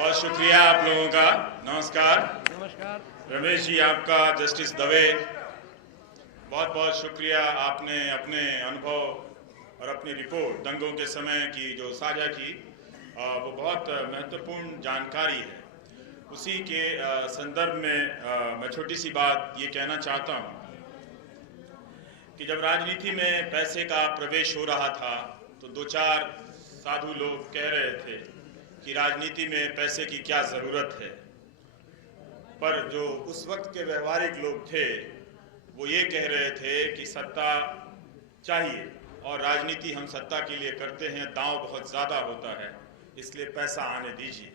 बहुत शुक्रिया आप लोगों का। नमस्कार। रमेश जी, आपका, जस्टिस दवे, बहुत बहुत शुक्रिया। आपने अपने अनुभव और अपनी रिपोर्ट दंगों के समय की जो साझा की, वो बहुत महत्वपूर्ण जानकारी है। उसी के संदर्भ में मैं छोटी सी बात ये कहना चाहता हूँ कि जब राजनीति में पैसे का प्रवेश हो रहा था तो दो चार साधु लोग कह रहे थे कि राजनीति में पैसे की क्या ज़रूरत है, पर जो उस वक्त के व्यवहारिक लोग थे वो ये कह रहे थे कि सत्ता चाहिए और राजनीति हम सत्ता के लिए करते हैं, दांव बहुत ज़्यादा होता है, इसलिए पैसा आने दीजिए,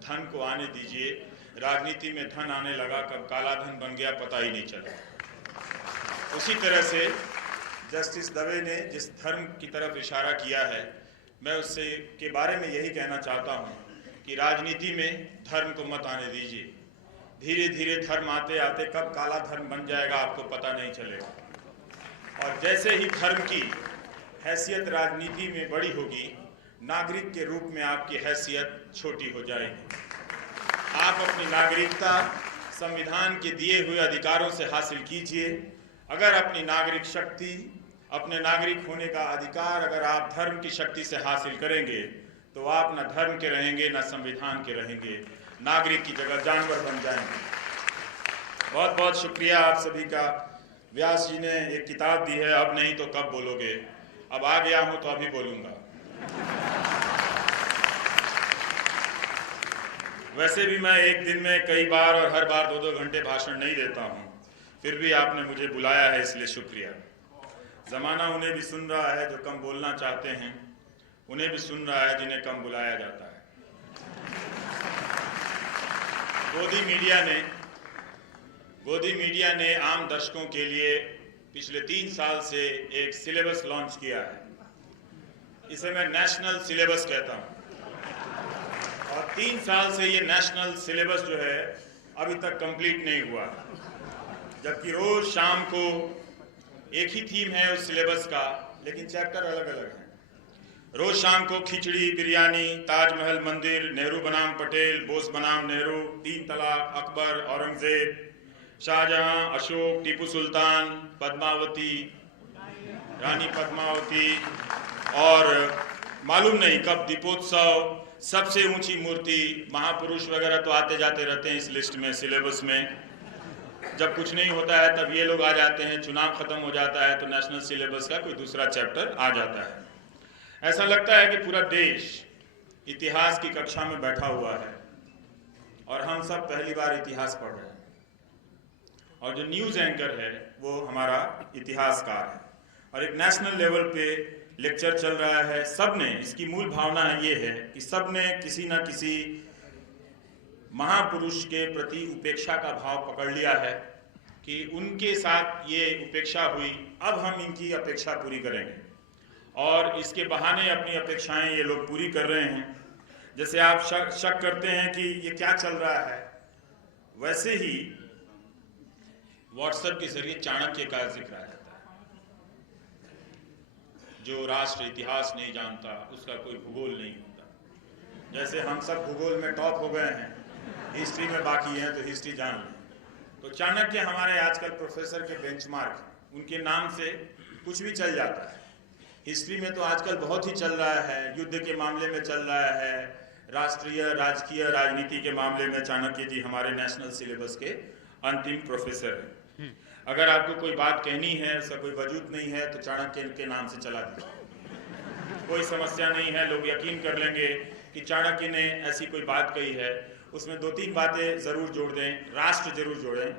धन को आने दीजिए। राजनीति में धन आने लगा, कब काला धन बन गया पता ही नहीं चला। उसी तरह से जस्टिस दवे ने जिस धर्म की तरफ इशारा किया है, मैं उससे के बारे में यही कहना चाहता हूँ कि राजनीति में धर्म को मत आने दीजिए। धीरे धीरे धर्म आते आते कब काला धर्म बन जाएगा आपको पता नहीं चलेगा। और जैसे ही धर्म की हैसियत राजनीति में बड़ी होगी, नागरिक के रूप में आपकी हैसियत छोटी हो जाएगी। आप अपनी नागरिकता संविधान के दिए हुए अधिकारों से हासिल कीजिए। अगर अपनी नागरिक शक्ति, अपने नागरिक होने का अधिकार अगर आप धर्म की शक्ति से हासिल करेंगे तो आप न धर्म के रहेंगे न संविधान के रहेंगे, नागरिक की जगह जानवर बन जाएंगे। बहुत बहुत शुक्रिया आप सभी का। व्यास जी ने एक किताब दी है, अब नहीं तो कब बोलोगे। अब आ गया हूं तो अभी बोलूंगा। वैसे भी मैं एक दिन में कई बार और हर बार 2-2 घंटे भाषण नहीं देता हूं, फिर भी आपने मुझे बुलाया है, इसलिए शुक्रिया। जमाना उन्हें भी सुन रहा है जो कम बोलना चाहते हैं, उन्हें भी सुन रहा है जिन्हें कम बुलाया जाता है। गोदी मीडिया ने आम दर्शकों के लिए पिछले 3 साल से एक सिलेबस लॉन्च किया है। इसे मैं नेशनल सिलेबस कहता हूँ। और 3 साल से ये नेशनल सिलेबस जो है अभी तक कंप्लीट नहीं हुआ, जबकि रोज शाम को एक ही थीम है उस सिलेबस का, लेकिन चैप्टर अलग अलग हैं। रोज शाम को खिचड़ी, बिरयानी, ताजमहल मंदिर, नेहरू बनाम पटेल, बोस बनाम नेहरू, 3 तलाक, अकबर, औरंगजेब, शाहजहां, अशोक, टीपू सुल्तान, पद्मावती, रानी पद्मावती, और मालूम नहीं कब दीपोत्सव, सबसे ऊंची मूर्ति, महापुरुष वगैरह तो आते जाते रहते हैं इस लिस्ट में, सिलेबस में। जब कुछ नहीं होता है तब ये लोग आ जाते हैं, चुनाव खत्म हो जाता है तो नेशनल सिलेबस का कोई दूसरा चैप्टर आ जाता है। ऐसा लगता है कि पूरा देश इतिहास की कक्षा में बैठा हुआ है और हम सब पहली बार इतिहास पढ़ रहे हैं। और जो न्यूज़ एंकर है वो हमारा इतिहासकार है और एक नेशनल लेवल पे लेक्चर चल रहा है। सब ने, इसकी मूल भावना ये है कि सब ने किसी न किसी महापुरुष के प्रति उपेक्षा का भाव पकड़ लिया है कि उनके साथ ये उपेक्षा हुई, अब हम इनकी अपेक्षा पूरी करेंगे, और इसके बहाने अपनी अपेक्षाएं ये लोग पूरी कर रहे हैं। जैसे आप शक करते हैं कि ये क्या चल रहा है, वैसे ही व्हाट्सएप के जरिए चाणक्य का जिक्र आ जाता है। जो राष्ट्र इतिहास नहीं जानता उसका कोई भूगोल नहीं होता। जैसे हम सब भूगोल में टॉप हो गए हैं, हिस्ट्री में बाकी हैं तो हिस्ट्री जान लें। तो चाणक्य हमारे आजकल प्रोफेसर के बेंचमार्क हैं, उनके नाम से कुछ भी चल जाता है। हिस्ट्री में तो आजकल बहुत ही चल रहा है, युद्ध के मामले में चल रहा है, राष्ट्रीय राजकीय राजनीति के मामले में चाणक्य जी हमारे नेशनल सिलेबस के अंतिम प्रोफेसर हैं। अगर आपको कोई बात कहनी है, उसका कोई वजूद नहीं है, तो चाणक्य के नाम से चला दीजिए, कोई समस्या नहीं है। लोग यकीन कर लेंगे कि चाणक्य ने ऐसी कोई बात कही है। उसमें 2-3 बातें जरूर जोड़ दें, राष्ट्र जरूर जोड़ें,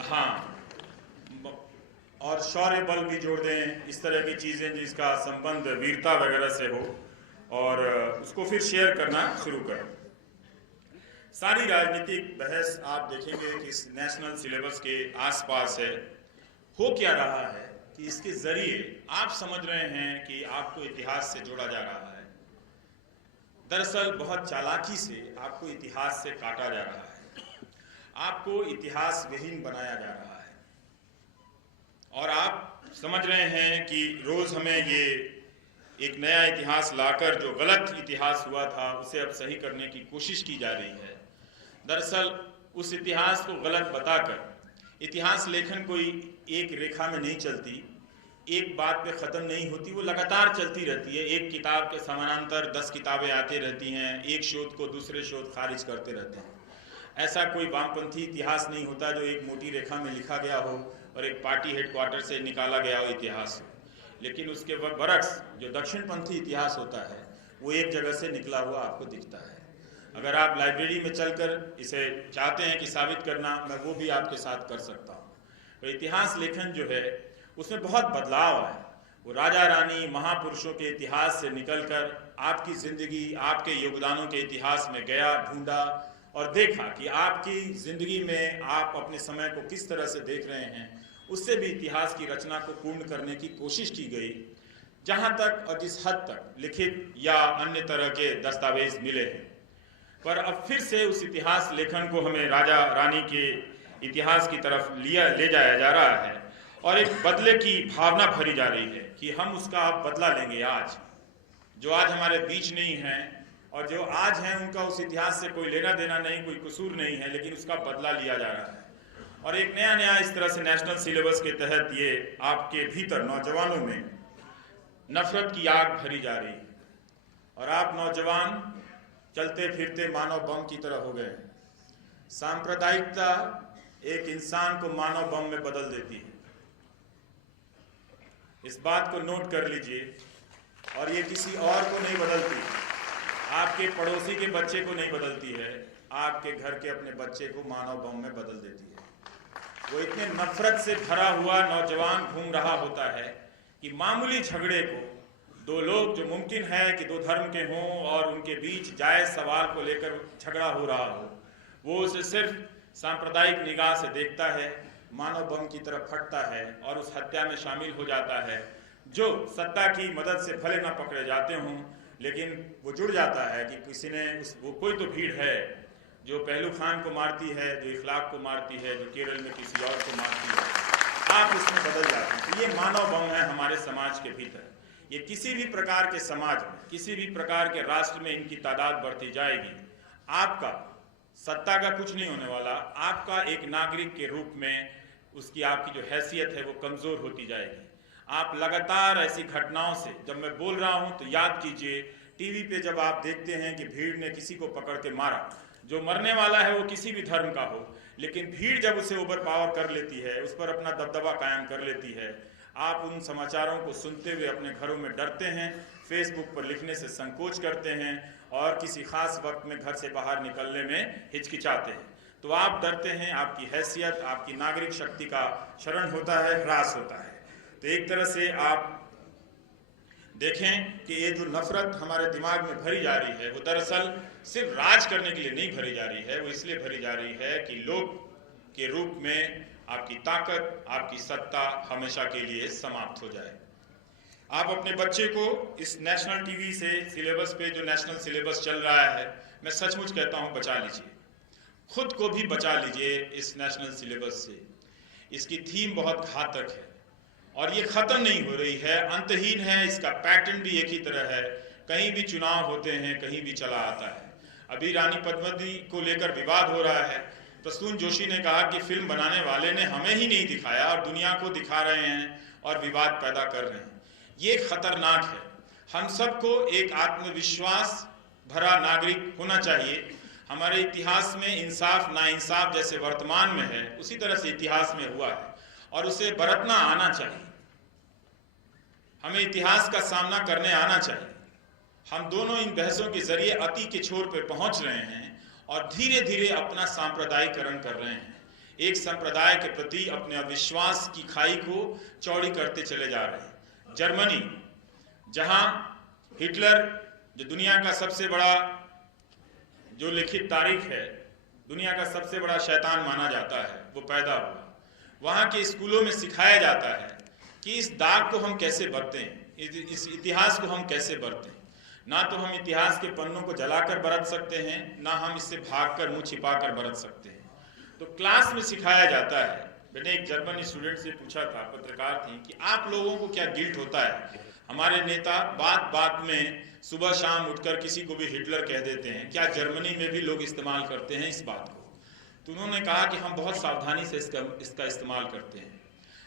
हाँ, और शौर्य बल भी जोड़ दें, इस तरह की चीज़ें जिसका संबंध वीरता वगैरह से हो, और उसको फिर शेयर करना शुरू करें। सारी राजनीतिक बहस आप देखेंगे कि इस नेशनल सिलेबस के आसपास है। हो क्या रहा है कि इसके जरिए आप समझ रहे हैं कि आपको इतिहास से जोड़ा जा रहा है। दरअसल बहुत चालाकी से आपको इतिहास से काटा जा रहा है, आपको इतिहास विहीन बनाया जा रहा है, और आप समझ रहे हैं कि रोज हमें ये एक नया इतिहास लाकर जो गलत इतिहास हुआ था उसे अब सही करने की कोशिश की जा रही है। दरअसल उस इतिहास को गलत बताकर इतिहास लेखन कोई एक रेखा में नहीं चलती, एक बात पे ख़त्म नहीं होती, वो लगातार चलती रहती है। एक किताब के समानांतर 10 किताबें आती रहती हैं, एक शोध को दूसरे शोध खारिज करते रहते हैं। ऐसा कोई वामपंथी इतिहास नहीं होता जो एक मोटी रेखा में लिखा गया हो और एक पार्टी हेडक्वार्टर से निकाला गया हो इतिहास हो। लेकिन उसके बरक्स जो दक्षिणपंथी इतिहास होता है वो एक जगह से निकला हुआ आपको दिखता है। अगर आप लाइब्रेरी में चलकर इसे चाहते हैं कि साबित करना, मैं वो भी आपके साथ कर सकता हूँ। तो इतिहास लेखन जो है उसमें बहुत बदलाव आया। वो राजा रानी महापुरुषों के इतिहास से निकलकर आपकी ज़िंदगी, आपके योगदानों के इतिहास में गया, ढूंढा और देखा कि आपकी ज़िंदगी में आप अपने समय को किस तरह से देख रहे हैं। उससे भी इतिहास की रचना को पूर्ण करने की कोशिश की गई, जहाँ तक और जिस हद तक लिखित या अन्य तरह के दस्तावेज मिले हैं। पर अब फिर से उस इतिहास लेखन को हमें राजा रानी के इतिहास की तरफ ले जाया जा रहा है और एक बदले की भावना भरी जा रही है कि हम उसका अब बदला लेंगे। आज जो आज हमारे बीच नहीं है और जो आज हैं उनका उस इतिहास से कोई लेना देना नहीं, कोई कसूर नहीं है, लेकिन उसका बदला लिया जा रहा है। और एक नया इस तरह से नेशनल सिलेबस के तहत ये आपके भीतर नौजवानों में नफरत की आग भरी जा रही है और आप नौजवान चलते फिरते मानव बम की तरह हो गए हैं। सांप्रदायिकता एक इंसान को मानव बम में बदल देती है, इस बात को नोट कर लीजिए। और ये किसी और को नहीं बदलती, आपके पड़ोसी के बच्चे को नहीं बदलती है, आपके घर के अपने बच्चे को मानव बम में बदल देती है। वो इतने नफरत से भरा हुआ नौजवान घूम रहा होता है कि मामूली झगड़े को दो लोग, जो मुमकिन है कि दो धर्म के हों और उनके बीच जायज़ सवाल को लेकर झगड़ा हो रहा हो, वो उसे सिर्फ सांप्रदायिक निगाह से देखता है, मानव बम की तरफ फटता है और उस हत्या में शामिल हो जाता है। जो सत्ता की मदद से भले ना पकड़े जाते हों, लेकिन वो जुड़ जाता है कि किसी ने वो कोई तो भीड़ है जो पहलू खान को मारती है, जो इखलाक को मारती है, जो केरल में किसी और को मारती है, आप उसमें बदल जाते हैं। तो ये मानव बम है हमारे समाज के भीतर। ये किसी भी प्रकार के समाज में, किसी भी प्रकार के राष्ट्र में इनकी तादाद बढ़ती जाएगी। आपका सत्ता का कुछ नहीं होने वाला, आपका एक नागरिक के रूप में उसकी आपकी जो हैसियत है वो कमज़ोर होती जाएगी। आप लगातार ऐसी घटनाओं से, जब मैं बोल रहा हूँ तो याद कीजिए, टीवी पे जब आप देखते हैं कि भीड़ ने किसी को पकड़ के मारा, जो मरने वाला है वो किसी भी धर्म का हो, लेकिन भीड़ जब उसे ओवर पावर कर लेती है, उस पर अपना दबदबा कायम कर लेती है, आप उन समाचारों को सुनते हुए अपने घरों में डरते हैं, फेसबुक पर लिखने से संकोच करते हैं और किसी खास वक्त में घर से बाहर निकलने में हिचकिचाते हैं। तो आप डरते हैं, आपकी हैसियत, आपकी नागरिक शक्ति का क्षरण होता है, ह्रास होता है। तो एक तरह से आप देखें कि ये जो नफरत हमारे दिमाग में भरी जा रही है वो दरअसल सिर्फ राज करने के लिए नहीं भरी जा रही है, वो इसलिए भरी जा रही है कि लोग के रूप में आपकी ताकत, आपकी सत्ता हमेशा के लिए समाप्त हो जाए। आप अपने बच्चे को इस नेशनल टीवी से सिलेबस पे, जो नेशनल सिलेबस चल रहा है, मैं सचमुच कहता हूँ बचा लीजिए, खुद को भी बचा लीजिए इस नेशनल सिलेबस से। इसकी थीम बहुत घातक है और ये ख़त्म नहीं हो रही है, अंतहीन है। इसका पैटर्न भी एक ही तरह है, कहीं भी चुनाव होते हैं, कहीं भी चला आता है। अभी रानी पद्मावती को लेकर विवाद हो रहा है। प्रसून जोशी ने कहा कि फिल्म बनाने वाले ने हमें ही नहीं दिखाया और दुनिया को दिखा रहे हैं और विवाद पैदा कर रहे हैं। ये खतरनाक है। हम सबको एक आत्मविश्वास भरा नागरिक होना चाहिए। हमारे इतिहास में इंसाफ नाइंसाफ जैसे वर्तमान में है, उसी तरह से इतिहास में हुआ है और उसे बरतना आना चाहिए। हमें इतिहास का सामना करने आना चाहिए। हम दोनों इन बहसों के जरिए अति के छोर पर पहुंच रहे हैं और धीरे धीरे अपना सांप्रदायिकरण कर रहे हैं। एक संप्रदाय के प्रति अपने अविश्वास की खाई को चौड़ी करते चले जा रहे हैं। जर्मनी, जहां हिटलर, जो दुनिया का सबसे बड़ा, जो लिखित तारीख है, दुनिया का सबसे बड़ा शैतान माना जाता है, वो पैदा हुआ। वहाँ के स्कूलों में सिखाया जाता है कि इस दाग को हम कैसे बरतें, इस इतिहास को हम कैसे बरतें। ना तो हम इतिहास के पन्नों को जलाकर बरत सकते हैं, ना हम इससे भागकर मुंह छिपाकर बरत सकते हैं। तो क्लास में सिखाया जाता है। मैंने एक जर्मन स्टूडेंट से पूछा था, पत्रकार थी, कि आप लोगों को क्या गिल्ट होता है हमारे नेता बात बात में सुबह शाम उठकर किसी को भी हिटलर कह देते हैं। क्या जर्मनी में भी लोग इस्तेमाल करते हैं इस बात को? तो उन्होंने कहा कि हम बहुत सावधानी से इसका इस्तेमाल करते हैं।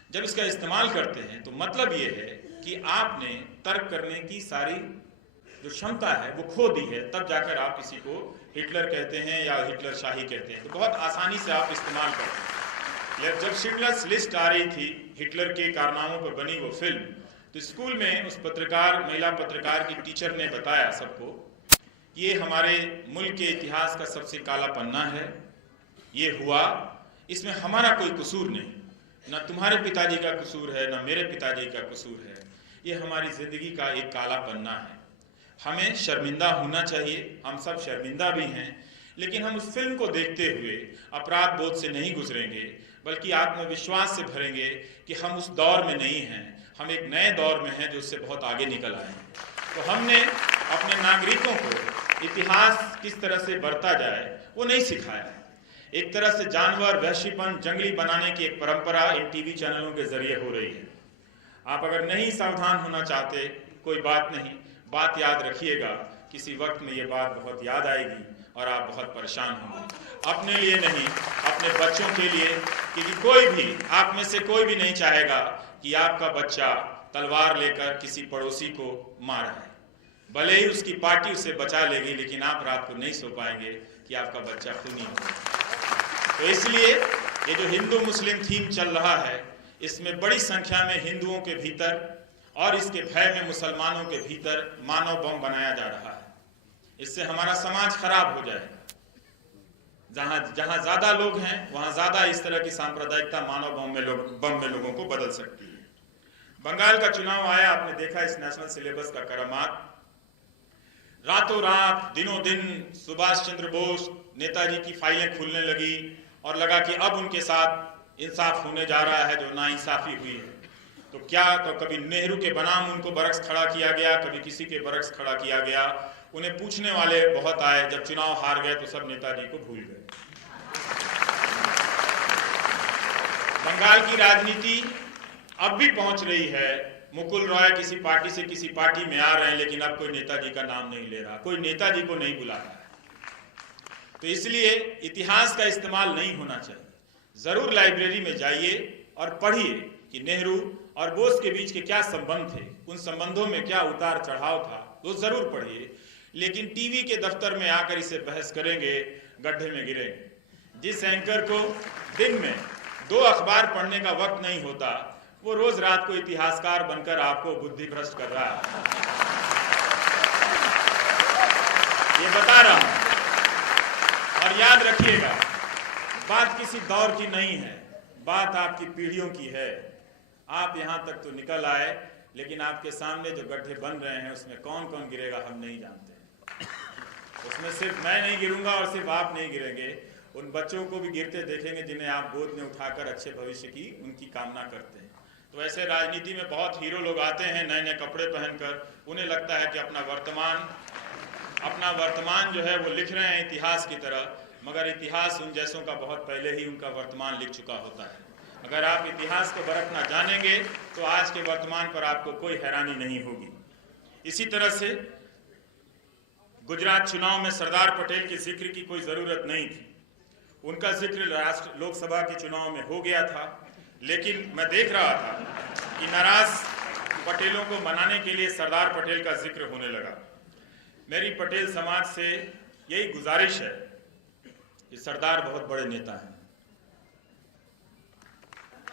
जब इसका इस्तेमाल करते हैं तो मतलब ये है कि आपने तर्क करने की सारी जो क्षमता है वो खो दी है, तब जाकर आप किसी को हिटलर कहते हैं या हिटलर शाही कहते हैं। तो बहुत आसानी से आप इस्तेमाल करते हैं। जब शिंडलर्स लिस्ट आ रही थी, हिटलर के कारनामों पर बनी वो फिल्म, तो स्कूल में उस महिला पत्रकार की टीचर ने बताया सबको, ये हमारे मुल्क के इतिहास का सबसे काला पन्ना है, ये हुआ, इसमें हमारा कोई कसूर नहीं, ना तुम्हारे पिताजी का कसूर है ना मेरे पिताजी का कसूर है, ये हमारी जिंदगी का एक काला पन्ना है। हमें शर्मिंदा होना चाहिए, हम सब शर्मिंदा भी हैं, लेकिन हम उस फिल्म को देखते हुए अपराध बोध से नहीं गुजरेंगे, बल्कि आत्मविश्वास से भरेंगे कि हम उस दौर में नहीं हैं, हम एक नए दौर में हैं जो उससे बहुत आगे निकल आए हैं। तो हमने अपने नागरिकों को इतिहास किस तरह से बरता जाए वो नहीं सिखाया है। एक तरह से जानवर, वहशीपन, जंगली बनाने की एक परंपरा इन टीवी चैनलों के जरिए हो रही है। आप अगर नहीं सावधान होना चाहते कोई बात नहीं, बात याद रखिएगा, किसी वक्त में ये बात बहुत याद आएगी और आप बहुत परेशान होंगे। अपने लिए नहीं, अपने बच्चों के लिए, क्योंकि कोई भी, आप में से कोई भी नहीं चाहेगा कि आपका बच्चा तलवार लेकर किसी पड़ोसी को मारा है। भले ही उसकी पार्टी उसे बचा लेगी, लेकिन आप रात को नहीं सो पाएंगे कि आपका बच्चा खूनी हो। तो इसलिए ये जो हिंदू मुस्लिम थीम चल रहा है, इसमें बड़ी संख्या में हिंदुओं के भीतर और इसके भय में मुसलमानों के भीतर मानव बम बनाया जा रहा है। इससे हमारा समाज खराब हो जाएगा। जहां ज्यादा लोग हैं वहां ज्यादा इस तरह की सांप्रदायिकता मानव बम में लोगों को बदल सकती है। बंगाल का चुनाव आया, आपने देखा इस नेशनल सिलेबस का करामात। रातों रात, दिनों दिन सुभाष चंद्र बोस, नेताजी की फाइलें खुलने लगी और लगा कि अब उनके साथ इंसाफ होने जा रहा है जो नाइंसाफी हुई है। तो क्या, तो कभी नेहरू के बनाम उनको बरक्स खड़ा किया गया, कभी किसी के बरक्स खड़ा किया गया। उन्हें पूछने वाले बहुत आए, जब चुनाव हार गए तो सब नेताजी को भूल गए। बंगाल की राजनीति अब भी पहुंच रही है, मुकुल रॉय किसी पार्टी से किसी पार्टी में आ रहे हैं, लेकिन अब कोई नेताजी का नाम नहीं ले रहा, कोई नेताजी को नहीं बुला रहा है। तो इसलिए इतिहास का इस्तेमाल नहीं होना चाहिए। जरूर लाइब्रेरी में जाइए और पढ़िए कि नेहरू और बोस के बीच के क्या संबंध थे, उन संबंधों में क्या उतार चढ़ाव था, वो जरूर पढ़िए। लेकिन टीवी के दफ्तर में आकर इसे बहस करेंगे, गड्ढे में गिरेंगे। जिस एंकर को दिन में 2 अखबार पढ़ने का वक्त नहीं होता, वो रोज रात को इतिहासकार बनकर आपको बुद्धि भ्रष्ट कर रहा है, ये बता रहा हूं। और याद रखिएगा, बात किसी दौर की नहीं है, बात आपकी पीढ़ियों की है। आप यहां तक तो निकल आए, लेकिन आपके सामने जो गड्ढे बन रहे हैं उसमें कौन कौन गिरेगा हम नहीं जानते। उसमें सिर्फ मैं नहीं गिरूंगा और सिर्फ आप नहीं गिरेंगे, उन बच्चों को भी गिरते देखेंगे जिन्हें आप गोद में उठाकर अच्छे भविष्य की उनकी कामना करते हैं। तो ऐसे राजनीति में बहुत हीरो लोग आते हैं नए नए कपड़े पहनकर, उन्हें लगता है कि अपना वर्तमान जो है वो लिख रहे हैं इतिहास की तरह, मगर इतिहास उन जैसों का बहुत पहले ही उनका वर्तमान लिख चुका होता है। अगर आप इतिहास को परखना जानेंगे तो आज के वर्तमान पर आपको कोई हैरानी नहीं होगी। इसी तरह से गुजरात चुनाव में सरदार पटेल के जिक्र की कोई जरूरत नहीं थी, उनका जिक्र लोकसभा के चुनाव में हो गया था। लेकिन मैं देख रहा था कि नाराज पटेलों को मनाने के लिए सरदार पटेल का जिक्र होने लगा। मेरी पटेल समाज से यही गुजारिश है कि सरदार बहुत बड़े नेता हैं।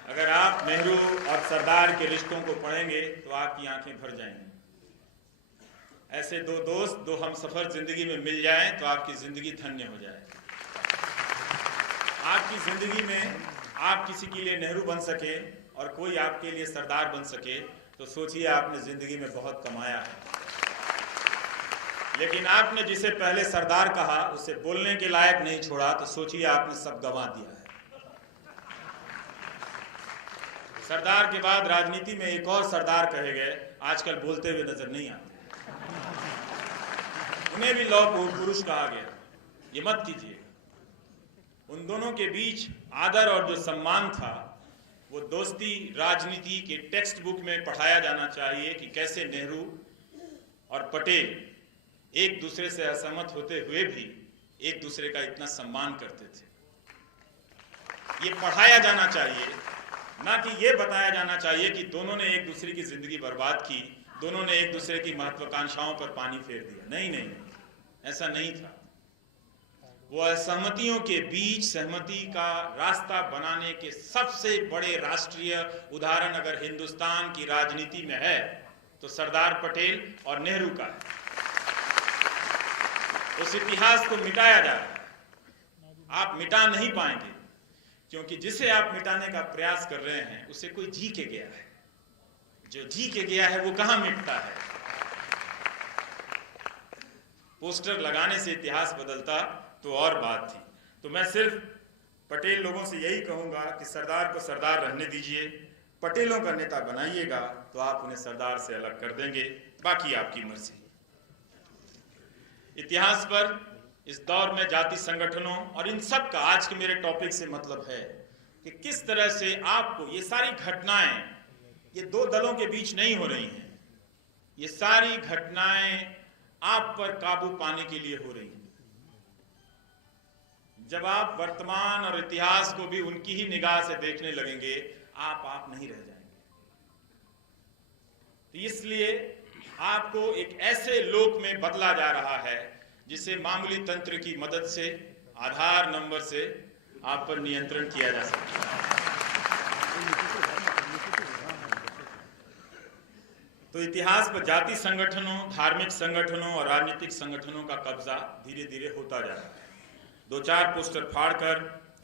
अगर आप नेहरू और सरदार के रिश्तों को पढ़ेंगे तो आपकी आंखें भर जाएंगी। ऐसे 2 दोस्त, 2 हमसफर जिंदगी में मिल जाएं तो आपकी जिंदगी धन्य हो जाए। आपकी जिंदगी में आप किसी के लिए नेहरू बन सके और कोई आपके लिए सरदार बन सके तो सोचिए आपने जिंदगी में बहुत कमाया है। लेकिन आपने जिसे पहले सरदार कहा उसे बोलने के लायक नहीं छोड़ा, तो सोचिए आपने सब गंवा दिया है। सरदार के बाद राजनीति में एक और सरदार कहे गए, आजकल बोलते हुए नजर नहीं आते, उन्हें भी लौह पुरुष कहा गया। ये मत कीजिए। उन दोनों के बीच आदर और जो सम्मान था वो दोस्ती राजनीति के टेक्स्ट बुक में पढ़ाया जाना चाहिए कि कैसे नेहरू और पटेल एक दूसरे से असहमत होते हुए भी एक दूसरे का इतना सम्मान करते थे। ये पढ़ाया जाना चाहिए, ना कि ये बताया जाना चाहिए कि दोनों ने एक दूसरे की जिंदगी बर्बाद की, दोनों ने एक दूसरे की महत्वाकांक्षाओं पर पानी फेर दिया। नहीं नहीं, ऐसा नहीं था। वो असहमतियों के बीच सहमति का रास्ता बनाने के सबसे बड़े राष्ट्रीय उदाहरण अगर हिंदुस्तान की राजनीति में है तो सरदार पटेल और नेहरू का है। उस इतिहास को मिटाया जा रहा है, आप मिटा नहीं पाएंगे, क्योंकि जिसे आप मिटाने का प्रयास कर रहे हैं उसे कोई जी के गया है। जो जी के गया है वो कहां मिटता है। पोस्टर लगाने से इतिहास बदलता तो और बात थी। तो मैं सिर्फ पटेल लोगों से यही कहूंगा कि सरदार को सरदार रहने दीजिए, पटेलों का नेता बनाइएगा तो आप उन्हें सरदार से अलग कर देंगे, बाकी आपकी मर्जी। इतिहास पर इस दौर में जाति संगठनों और इन सब का आज के मेरे टॉपिक से मतलब है कि किस तरह से आपको ये सारी घटनाएं, ये दो दलों के बीच नहीं हो रही हैं, ये सारी घटनाएं आप पर काबू पाने के लिए हो रही हैं। जब आप वर्तमान और इतिहास को भी उनकी ही निगाह से देखने लगेंगे, आप नहीं रह जाएंगे। तो इसलिए आपको एक ऐसे लोक में बदला जा रहा है जिसे मामूली तंत्र की मदद से, आधार नंबर से आप पर नियंत्रण किया जा सकता है। तो इतिहास पर जाति संगठनों, धार्मिक संगठनों और राजनीतिक संगठनों का कब्जा धीरे धीरे होता जा रहा है। दो चार पोस्टर फाड़कर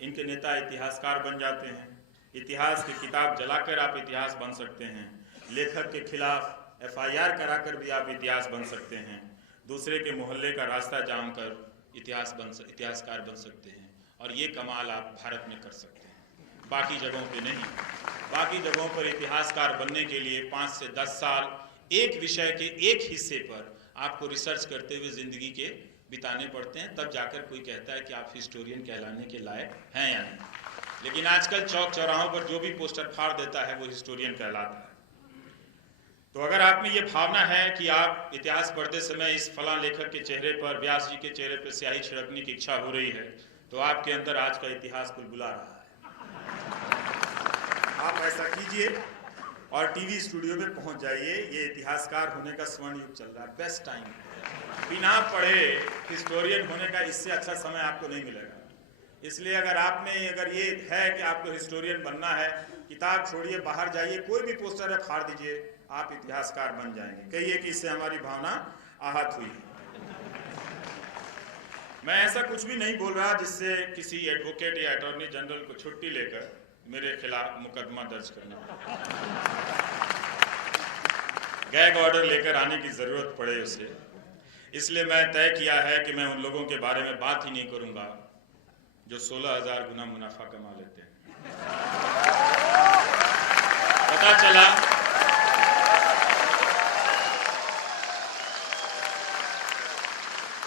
इनके नेता इतिहासकार बन जाते हैं। इतिहास की किताब जलाकर आप इतिहास बन सकते हैं। लेखक के खिलाफ FIR कराकर भी आप इतिहास बन सकते हैं। दूसरे के मोहल्ले का रास्ता जाम कर इतिहासकार बन सकते हैं। और ये कमाल आप भारत में कर सकते हैं, बाकी जगहों पे नहीं। बाकी जगहों पर इतिहासकार बनने के लिए 5 से 10 साल एक विषय के एक हिस्से पर आपको रिसर्च करते हुए जिंदगी के बिताने पड़ते हैं, तब जाकर कोई कहता है कि आप हिस्टोरियन कहलाने के लायक हैं या नहीं। लेकिन आजकल चौक चौराहों पर जो भी पोस्टर फाड़ देता है वो हिस्टोरियन कहलाता है। तो अगर आप में ये भावना है कि आप इतिहास पढ़ते समय इस फलां लेखक के चेहरे पर, व्यास जी के चेहरे पर स्याही छिड़कने की इच्छा हो रही है, तो आपके अंदर आज का इतिहास कोई बुला रहा है। आप ऐसा कीजिए और टीवी स्टूडियो में पहुंच जाइए। ये इतिहासकार होने का स्वर्ण युग चल रहा है, बेस्ट टाइम है। बिना पढ़े हिस्टोरियन होने का इससे अच्छा समय आपको नहीं मिलेगा। इसलिए अगर ये है कि आपको हिस्टोरियन बनना है, किताब छोड़िए, बाहर जाइए, कोई भी पोस्टर है फाड़ दीजिए, आप इतिहासकार बन जाएंगे। कहिए कि इससे हमारी भावना आहत हुई। मैं ऐसा कुछ भी नहीं बोल रहा जिससे किसी एडवोकेट या अटॉर्नी जनरल को छुट्टी लेकर मेरे खिलाफ मुकदमा दर्ज करना, गैग ऑर्डर लेकर आने की जरूरत पड़े उसे। इसलिए मैं तय किया है कि मैं उन लोगों के बारे में बात ही नहीं करूंगा जो 16,000 गुना मुनाफा कमा लेते हैं।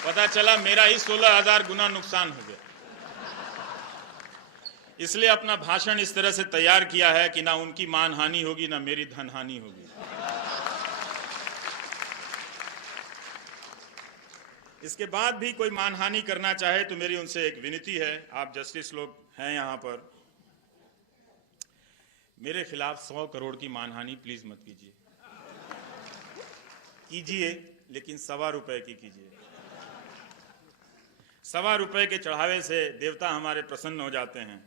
पता चला मेरा ही 16,000 गुना नुकसान हो गया। इसलिए अपना भाषण इस तरह से तैयार किया है कि ना उनकी मानहानि होगी ना मेरी धनहानि होगी। इसके बाद भी कोई मानहानि करना चाहे तो मेरी उनसे एक विनती है, आप जस्टिस लोग हैं यहाँ पर, मेरे खिलाफ 100 करोड़ की मानहानि प्लीज मत कीजिए, लेकिन ₹1.25 की कीजिए। ₹1.25 के चढ़ावे से देवता हमारे प्रसन्न हो जाते हैं।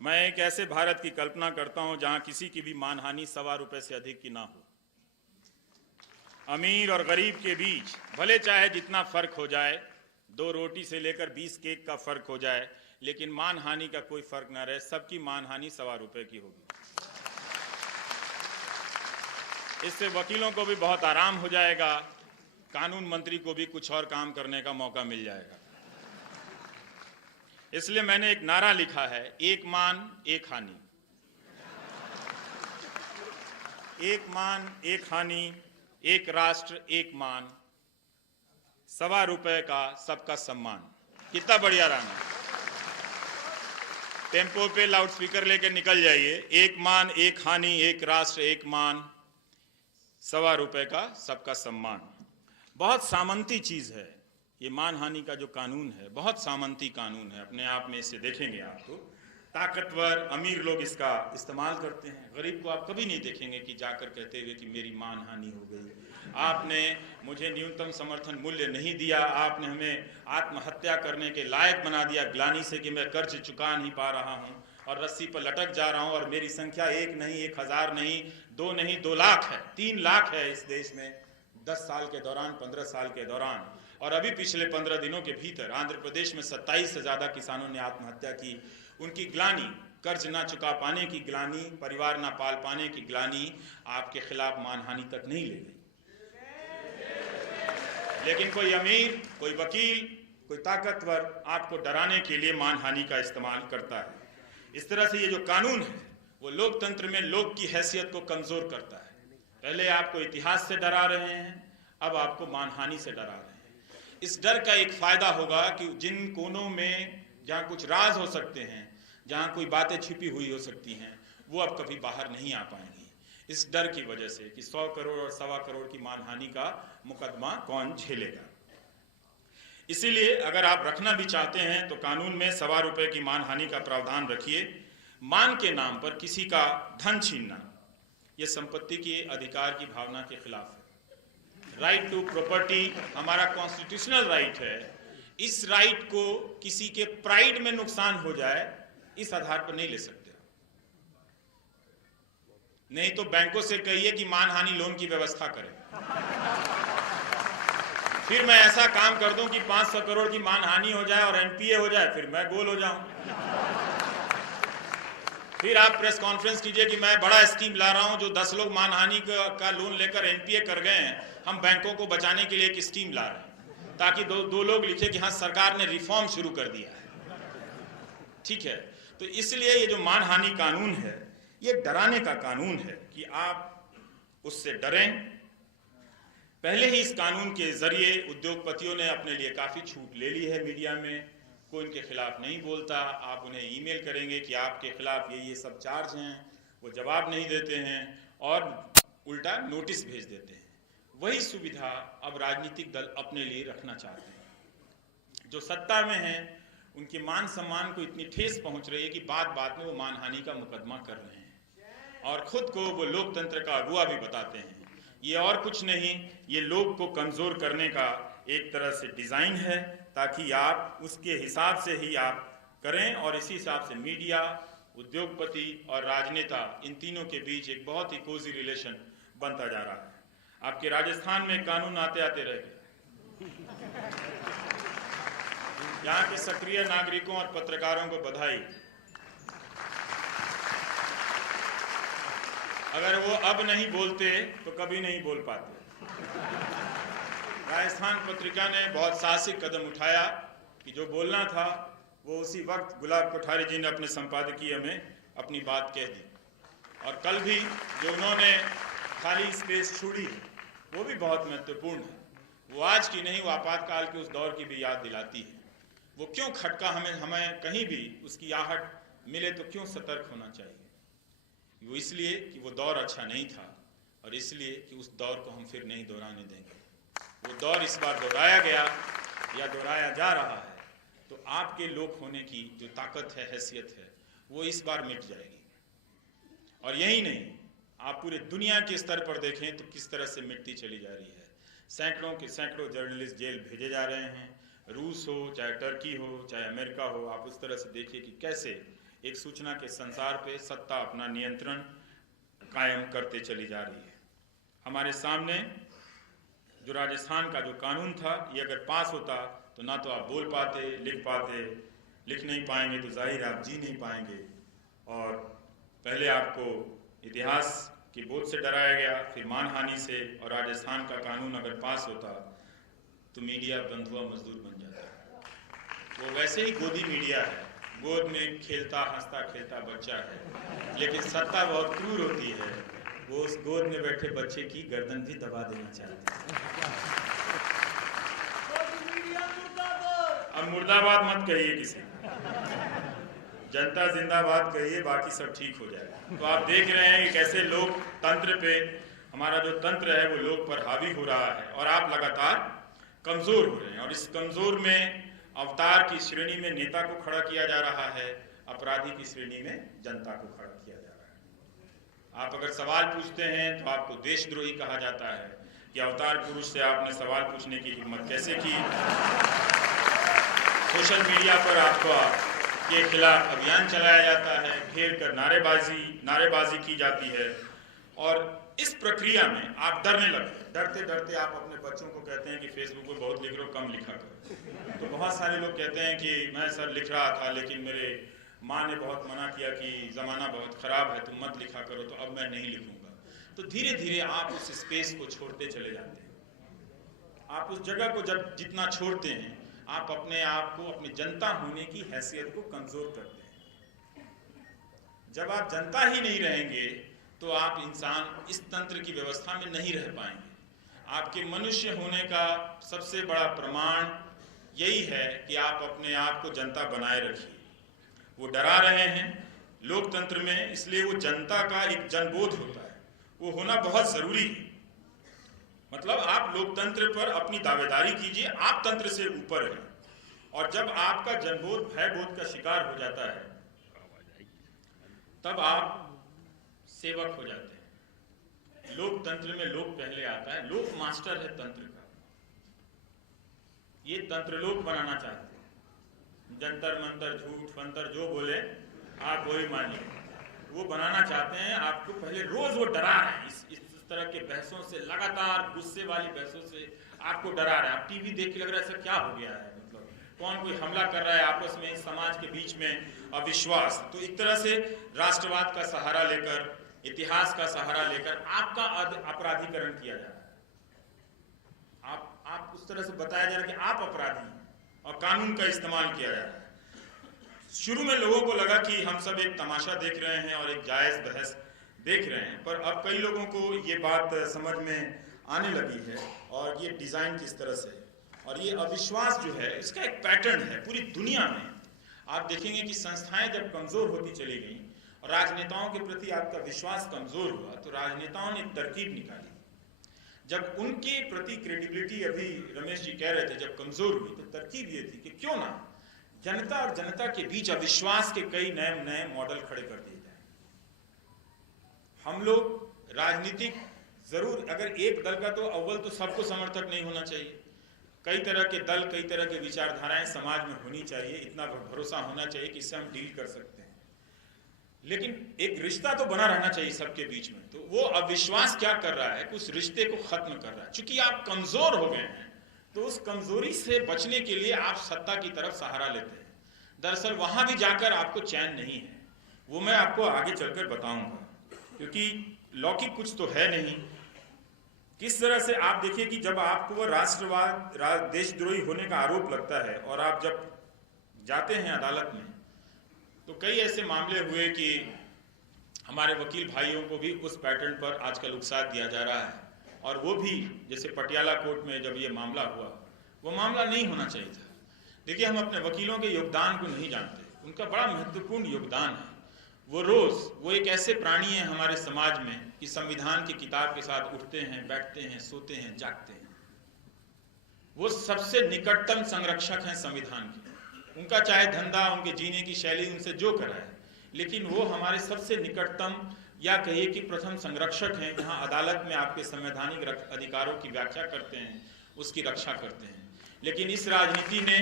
मैं एक ऐसे भारत की कल्पना करता हूं जहां किसी की भी मानहानि ₹1.25 से अधिक की ना हो। अमीर और गरीब के बीच भले चाहे जितना फर्क हो जाए, 2 रोटी से लेकर 20 केक का फर्क हो जाए, लेकिन मानहानि का कोई फर्क ना रहे, सबकी मानहानि ₹1.25 की होगी। इससे वकीलों को भी बहुत आराम हो जाएगा, कानून मंत्री को भी कुछ और काम करने का मौका मिल जाएगा। इसलिए मैंने एक नारा लिखा है, एक मान एक हानि, एक मान एक हानि, एक राष्ट्र एक मान, ₹1.25 का सबका सम्मान। कितना बढ़िया नारा है। टेम्पो पे लाउड स्पीकर लेकर निकल जाइए। एक मान एक हानि, एक राष्ट्र एक मान, ₹1.25 का सबका सम्मान। बहुत सामंती चीज है ये मान हानि का जो कानून है, बहुत सामंती कानून है। अपने आप में इसे देखेंगे आप तो ताकतवर अमीर लोग इसका इस्तेमाल करते हैं। गरीब को आप कभी नहीं देखेंगे कि जाकर कहते हुए कि मेरी मान हानि हो गई, आपने मुझे न्यूनतम समर्थन मूल्य नहीं दिया, आपने हमें आत्महत्या करने के लायक बना दिया ग्लानि से कि मैं कर्ज चुका नहीं पा रहा हूं और रस्सी पर लटक जा रहा हूं और मेरी संख्या 1 नहीं, 1000 नहीं, 2 नहीं, 2 लाख है, 3 लाख है इस देश में 10 साल के दौरान, 15 साल के दौरान। और अभी पिछले 15 दिनों के भीतर आंध्र प्रदेश में 27 से ज्यादा किसानों ने आत्महत्या की। उनकी ग्लानि, कर्ज ना चुका पाने की ग्लानि, परिवार ना पाल पाने की ग्लानि आपके खिलाफ मानहानि तक नहीं ले गई। लेकिन कोई अमीर, कोई वकील, कोई ताकतवर आपको डराने के लिए मानहानि का इस्तेमाल करता है। इस तरह से ये जो कानून है वो लोकतंत्र में लोक की हैसियत को कमजोर करता है। पहले आपको इतिहास से डरा रहे हैं, अब आपको मानहानि से डरा रहे हैं। इस डर का एक फायदा होगा कि जिन कोनों में जहां कुछ राज हो सकते हैं, जहां कोई बातें छिपी हुई हो सकती हैं, वो अब कभी बाहर नहीं आ पाएंगी। इस डर की वजह से कि 100 करोड़ और 1.25 करोड़ की मानहानि का मुकदमा कौन झेलेगा। इसीलिए अगर आप रखना भी चाहते हैं तो कानून में ₹1.25 की मानहानि का प्रावधान रखिए। मान के नाम पर किसी का धन छीनना यह संपत्ति के अधिकार की भावना के खिलाफ है। राइट टू प्रॉपर्टी हमारा कॉन्स्टिट्यूशनल राइट है। इस राइट को किसी के प्राइड में नुकसान हो जाए इस आधार पर नहीं ले सकते। नहीं तो बैंकों से कहिए कि मानहानि लोन की व्यवस्था करें, फिर मैं ऐसा काम कर दूं कि 500 करोड़ की मानहानि हो जाए और एनपीए हो जाए, फिर मैं गोल हो जाऊं। फिर आप प्रेस कॉन्फ्रेंस कीजिए कि मैं बड़ा स्कीम ला रहा हूं, जो 10 लोग मानहानि का लोन लेकर एनपीए कर गए हैं, हम बैंकों को बचाने के लिए एक स्कीम ला रहे हैं, ताकि दो लोग लिखे कि हाँ सरकार ने रिफॉर्म शुरू कर दिया है। ठीक है, तो इसलिए ये जो मानहानि कानून है ये डराने का कानून है कि आप उससे डरें। पहले ही इस कानून के जरिए उद्योगपतियों ने अपने लिए काफी छूट ले ली है। मीडिया में कोई उनके खिलाफ नहीं बोलता। आप उन्हें ईमेल करेंगे कि आपके खिलाफ ये सब चार्ज हैं, वो जवाब नहीं देते हैं और उल्टा नोटिस भेज देते हैं। वही सुविधा अब राजनीतिक दल अपने लिए रखना चाहते हैं। जो सत्ता में हैं उनके मान सम्मान को इतनी ठेस पहुंच रही है कि बात बात में वो मानहानि का मुकदमा कर रहे हैं और खुद को वो लोकतंत्र का अगुवा भी बताते हैं। ये और कुछ नहीं, ये लोग को कमजोर करने का एक तरह से डिजाइन है, ताकि आप उसके हिसाब से ही आप करें और इसी हिसाब से मीडिया, उद्योगपति और राजनेता, इन तीनों के बीच एक बहुत ही कोजी रिलेशन बनता जा रहा है। आपके राजस्थान में कानून आते आते रह गए। यहाँ के सक्रिय नागरिकों और पत्रकारों को बधाई। अगर वो अब नहीं बोलते तो कभी नहीं बोल पाते। राजस्थान पत्रिका ने बहुत साहसिक कदम उठाया कि जो बोलना था वो उसी वक्त गुलाब कोठारी जी ने अपने संपादकीय में अपनी बात कह दी। और कल भी जो उन्होंने खाली स्पेस छोड़ी है वो भी बहुत महत्वपूर्ण है। वो आज की नहीं, वो आपातकाल के उस दौर की भी याद दिलाती है। वो क्यों खटका, हमें कहीं भी उसकी आहट मिले तो क्यों सतर्क होना चाहिए। वो इसलिए कि वो दौर अच्छा नहीं था और इसलिए कि उस दौर को हम फिर नहीं दोहराने देंगे। वो दौर इस बार दोहराया गया या दोहराया जा रहा है तो आपके लोक होने की जो ताकत है, हैसियत है, वो इस बार मिट जाएगी। और यही नहीं, आप पूरे दुनिया के स्तर पर देखें तो किस तरह से मिटती चली जा रही है। सैकड़ों के सैकड़ों जर्नलिस्ट जेल भेजे जा रहे हैं। रूस हो, चाहे टर्की हो, चाहे अमेरिका हो, आप उस तरह से देखिए कि कैसे एक सूचना के संसार पे सत्ता अपना नियंत्रण कायम करते चली जा रही है। हमारे सामने जो राजस्थान का जो कानून था, ये अगर पास होता तो ना तो आप बोल पाते, लिख पाते, लिख नहीं पाएंगे तो जाहिर आप जी नहीं पाएंगे। और पहले आपको इतिहास की बोझ से डराया गया, फिर मानहानि से, और राजस्थान का कानून अगर पास होता तो मीडिया बंधुआ मजदूर बन जाता। वो वैसे ही गोदी मीडिया है, गोद में खेलता हंसता खेलता बच्चा है, लेकिन सत्ता बहुत क्रूर होती है। वो उस गोद में बैठे बच्चे की गर्दन भी दबा देना चाहते हैं। अब मुर्दाबाद मत कहिए किसी। जनता जिंदाबाद कहिए, बाकी सब ठीक हो जाएगा। तो आप देख रहे हैं कि कैसे लोकतंत्र पे हमारा जो तंत्र है वो लोग पर हावी हो रहा है और आप लगातार कमजोर हो रहे हैं। और इस कमजोर में अवतार की श्रेणी में नेता को खड़ा किया जा रहा है, अपराधी की श्रेणी में जनता को खड़ा किया जा रहा है। आप अगर सवाल पूछते हैं तो आपको देशद्रोही कहा जाता है कि अवतार पुरुष से आपने सवाल पूछने की हिम्मत कैसे की। सोशल मीडिया पर आपका के खिलाफ अभियान चलाया जाता है, घेर कर नारेबाजी की जाती है और इस प्रक्रिया में आप डरने लगते हैं। डरते डरते आप अपने बच्चों को कहते हैं कि फेसबुक पे बहुत लिख रहे हो, कम लिखा करो। तो बहुत सारे लोग कहते हैं कि मैं सर लिख रहा था लेकिन मेरे माँ ने बहुत मना किया कि ज़माना बहुत ख़राब है, तुम मत लिखा करो, तो अब मैं नहीं लिखूंगा। तो धीरे धीरे आप उस स्पेस को छोड़ते चले जाते हैं। आप उस जगह को जब जितना छोड़ते हैं, आप अपने आप को, अपनी जनता होने की हैसियत को कमज़ोर करते हैं। जब आप जनता ही नहीं रहेंगे तो आप इंसान इस तंत्र की व्यवस्था में नहीं रह पाएंगे। आपके मनुष्य होने का सबसे बड़ा प्रमाण यही है कि आप अपने आप को जनता बनाए रखिए। वो डरा रहे हैं लोकतंत्र में, इसलिए वो जनता का एक जनबोध होता है, वो होना बहुत जरूरी है। मतलब आप लोकतंत्र पर अपनी दावेदारी कीजिए, आप तंत्र से ऊपर हैं। और जब आपका जनबोध भयबोध का शिकार हो जाता है तब आप सेवक हो जाते हैं। लोकतंत्र में लोक पहले आता है, लोक मास्टर है तंत्र का। ये तंत्र लोग बनाना चाहते हैं, जंतर मंतर झूठ फंतर जो बोले आप वही मानिए, वो बनाना चाहते हैं आपको। पहले रोज वो डरा रहे हैं इस तरह के बहसों से, लगातार गुस्से वाली बहसों से आपको डरा रहे हैं। आप टीवी देख के लग रहा है ऐसा क्या हो गया है, मतलब कौन कोई हमला कर रहा है आपस में, इस समाज के बीच में अविश्वास। तो एक तरह से राष्ट्रवाद का सहारा लेकर, इतिहास का सहारा लेकर आपका अपराधीकरण किया जा रहा है। आप उस तरह से बताया जा रहा है कि आप अपराधी हैं और कानून का इस्तेमाल किया जा रहा है। शुरू में लोगों को लगा कि हम सब एक तमाशा देख रहे हैं और एक जायज बहस देख रहे हैं, पर अब कई लोगों को ये बात समझ में आने लगी है और ये डिजाइन किस तरह से है। और ये अविश्वास जो है इसका एक पैटर्न है पूरी दुनिया में। आप देखेंगे कि संस्थाएं जब कमजोर होती चली गई और राजनेताओं के प्रति आपका विश्वास कमजोर हुआ, तो राजनेताओं ने एक तरकीब निकाली। जब उनके प्रति क्रेडिबिलिटी, अभी रमेश जी कह रहे थे, जब कमजोर हुई तो तरकीब ये थी कि क्यों ना जनता और जनता के बीच अविश्वास के कई नए मॉडल खड़े कर दिए जाए। हम लोग राजनीतिक जरूर, अगर एक दल का तो अव्वल तो सबको समर्थक नहीं होना चाहिए। कई तरह के दल, कई तरह की विचारधाराएं समाज में होनी चाहिए, इतना भरोसा होना चाहिए कि इससे हम डील कर सकते हैं। लेकिन एक रिश्ता तो बना रहना चाहिए सबके बीच में। तो वो अविश्वास क्या कर रहा है कि उस रिश्ते को खत्म कर रहा है। चूंकि आप कमजोर हो गए हैं तो उस कमजोरी से बचने के लिए आप सत्ता की तरफ सहारा लेते हैं। दरअसल वहां भी जाकर आपको चैन नहीं है, वो मैं आपको आगे चलकर बताऊंगा, क्योंकि लौकिक कुछ तो है नहीं। किस तरह से आप देखिए कि जब आपको वो राष्ट्रवाद, देशद्रोही होने का आरोप लगता है और आप जब जाते हैं अदालत में, तो कई ऐसे मामले हुए कि हमारे वकील भाइयों को भी उस पैटर्न पर आजकल उकसा दिया जा रहा है। और वो भी जैसे पटियाला कोर्ट में जब ये मामला हुआ, वो मामला नहीं होना चाहिए था। देखिए, हम अपने वकीलों के योगदान को नहीं जानते, उनका बड़ा महत्वपूर्ण योगदान है। वो एक ऐसे प्राणी हैं हमारे समाज में कि संविधान की किताब के साथ उठते हैं, बैठते हैं, सोते हैं, जागते हैं। वो सबसे निकटतम संरक्षक हैं संविधान के। उनका चाहे धंधा, उनके जीने की शैली उनसे जो कराए, लेकिन वो हमारे सबसे निकटतम, या कहिए कि प्रथम संरक्षक हैं। जहां अदालत में आपके संवैधानिक अधिकारों की व्याख्या करते हैं, उसकी रक्षा करते हैं। लेकिन इस राजनीति ने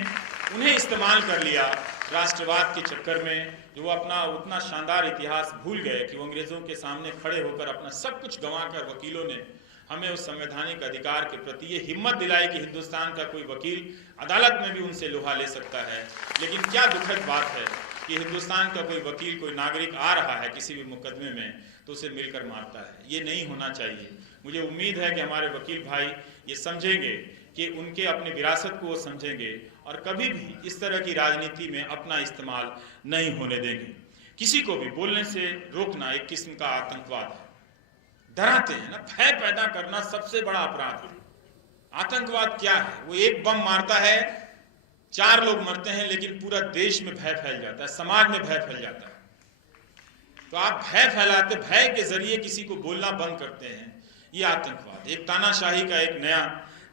उन्हें इस्तेमाल कर लिया राष्ट्रवाद के चक्कर में, जो वो अपना उतना शानदार इतिहास भूल गए कि वो अंग्रेजों के सामने खड़े होकर अपना सब कुछ गंवाकर वकीलों ने हमें उस संवैधानिक अधिकार के प्रति ये हिम्मत दिलाई कि हिंदुस्तान का कोई वकील अदालत में भी उनसे लोहा ले सकता है। लेकिन क्या दुखद बात है कि हिंदुस्तान का कोई वकील, कोई नागरिक आ रहा है किसी भी मुकदमे में तो उसे मिलकर मारता है। ये नहीं होना चाहिए। मुझे उम्मीद है कि हमारे वकील भाई ये समझेंगे कि उनके अपनी विरासत को वो समझेंगे और कभी भी इस तरह की राजनीति में अपना इस्तेमाल नहीं होने देंगे। किसी को भी बोलने से रोकना एक किस्म का आतंकवाद है। डराते हैं ना, भय पैदा करना सबसे बड़ा अपराध है। आतंकवाद क्या है? वो एक बम मारता है, 4 लोग मरते हैं लेकिन पूरा देश में भय फैल जाता है, समाज में भय फैल जाता है। तो आप भय फैलाते, भय के जरिए किसी को बोलना बंद करते हैं, ये आतंकवाद, एक तानाशाही का एक नया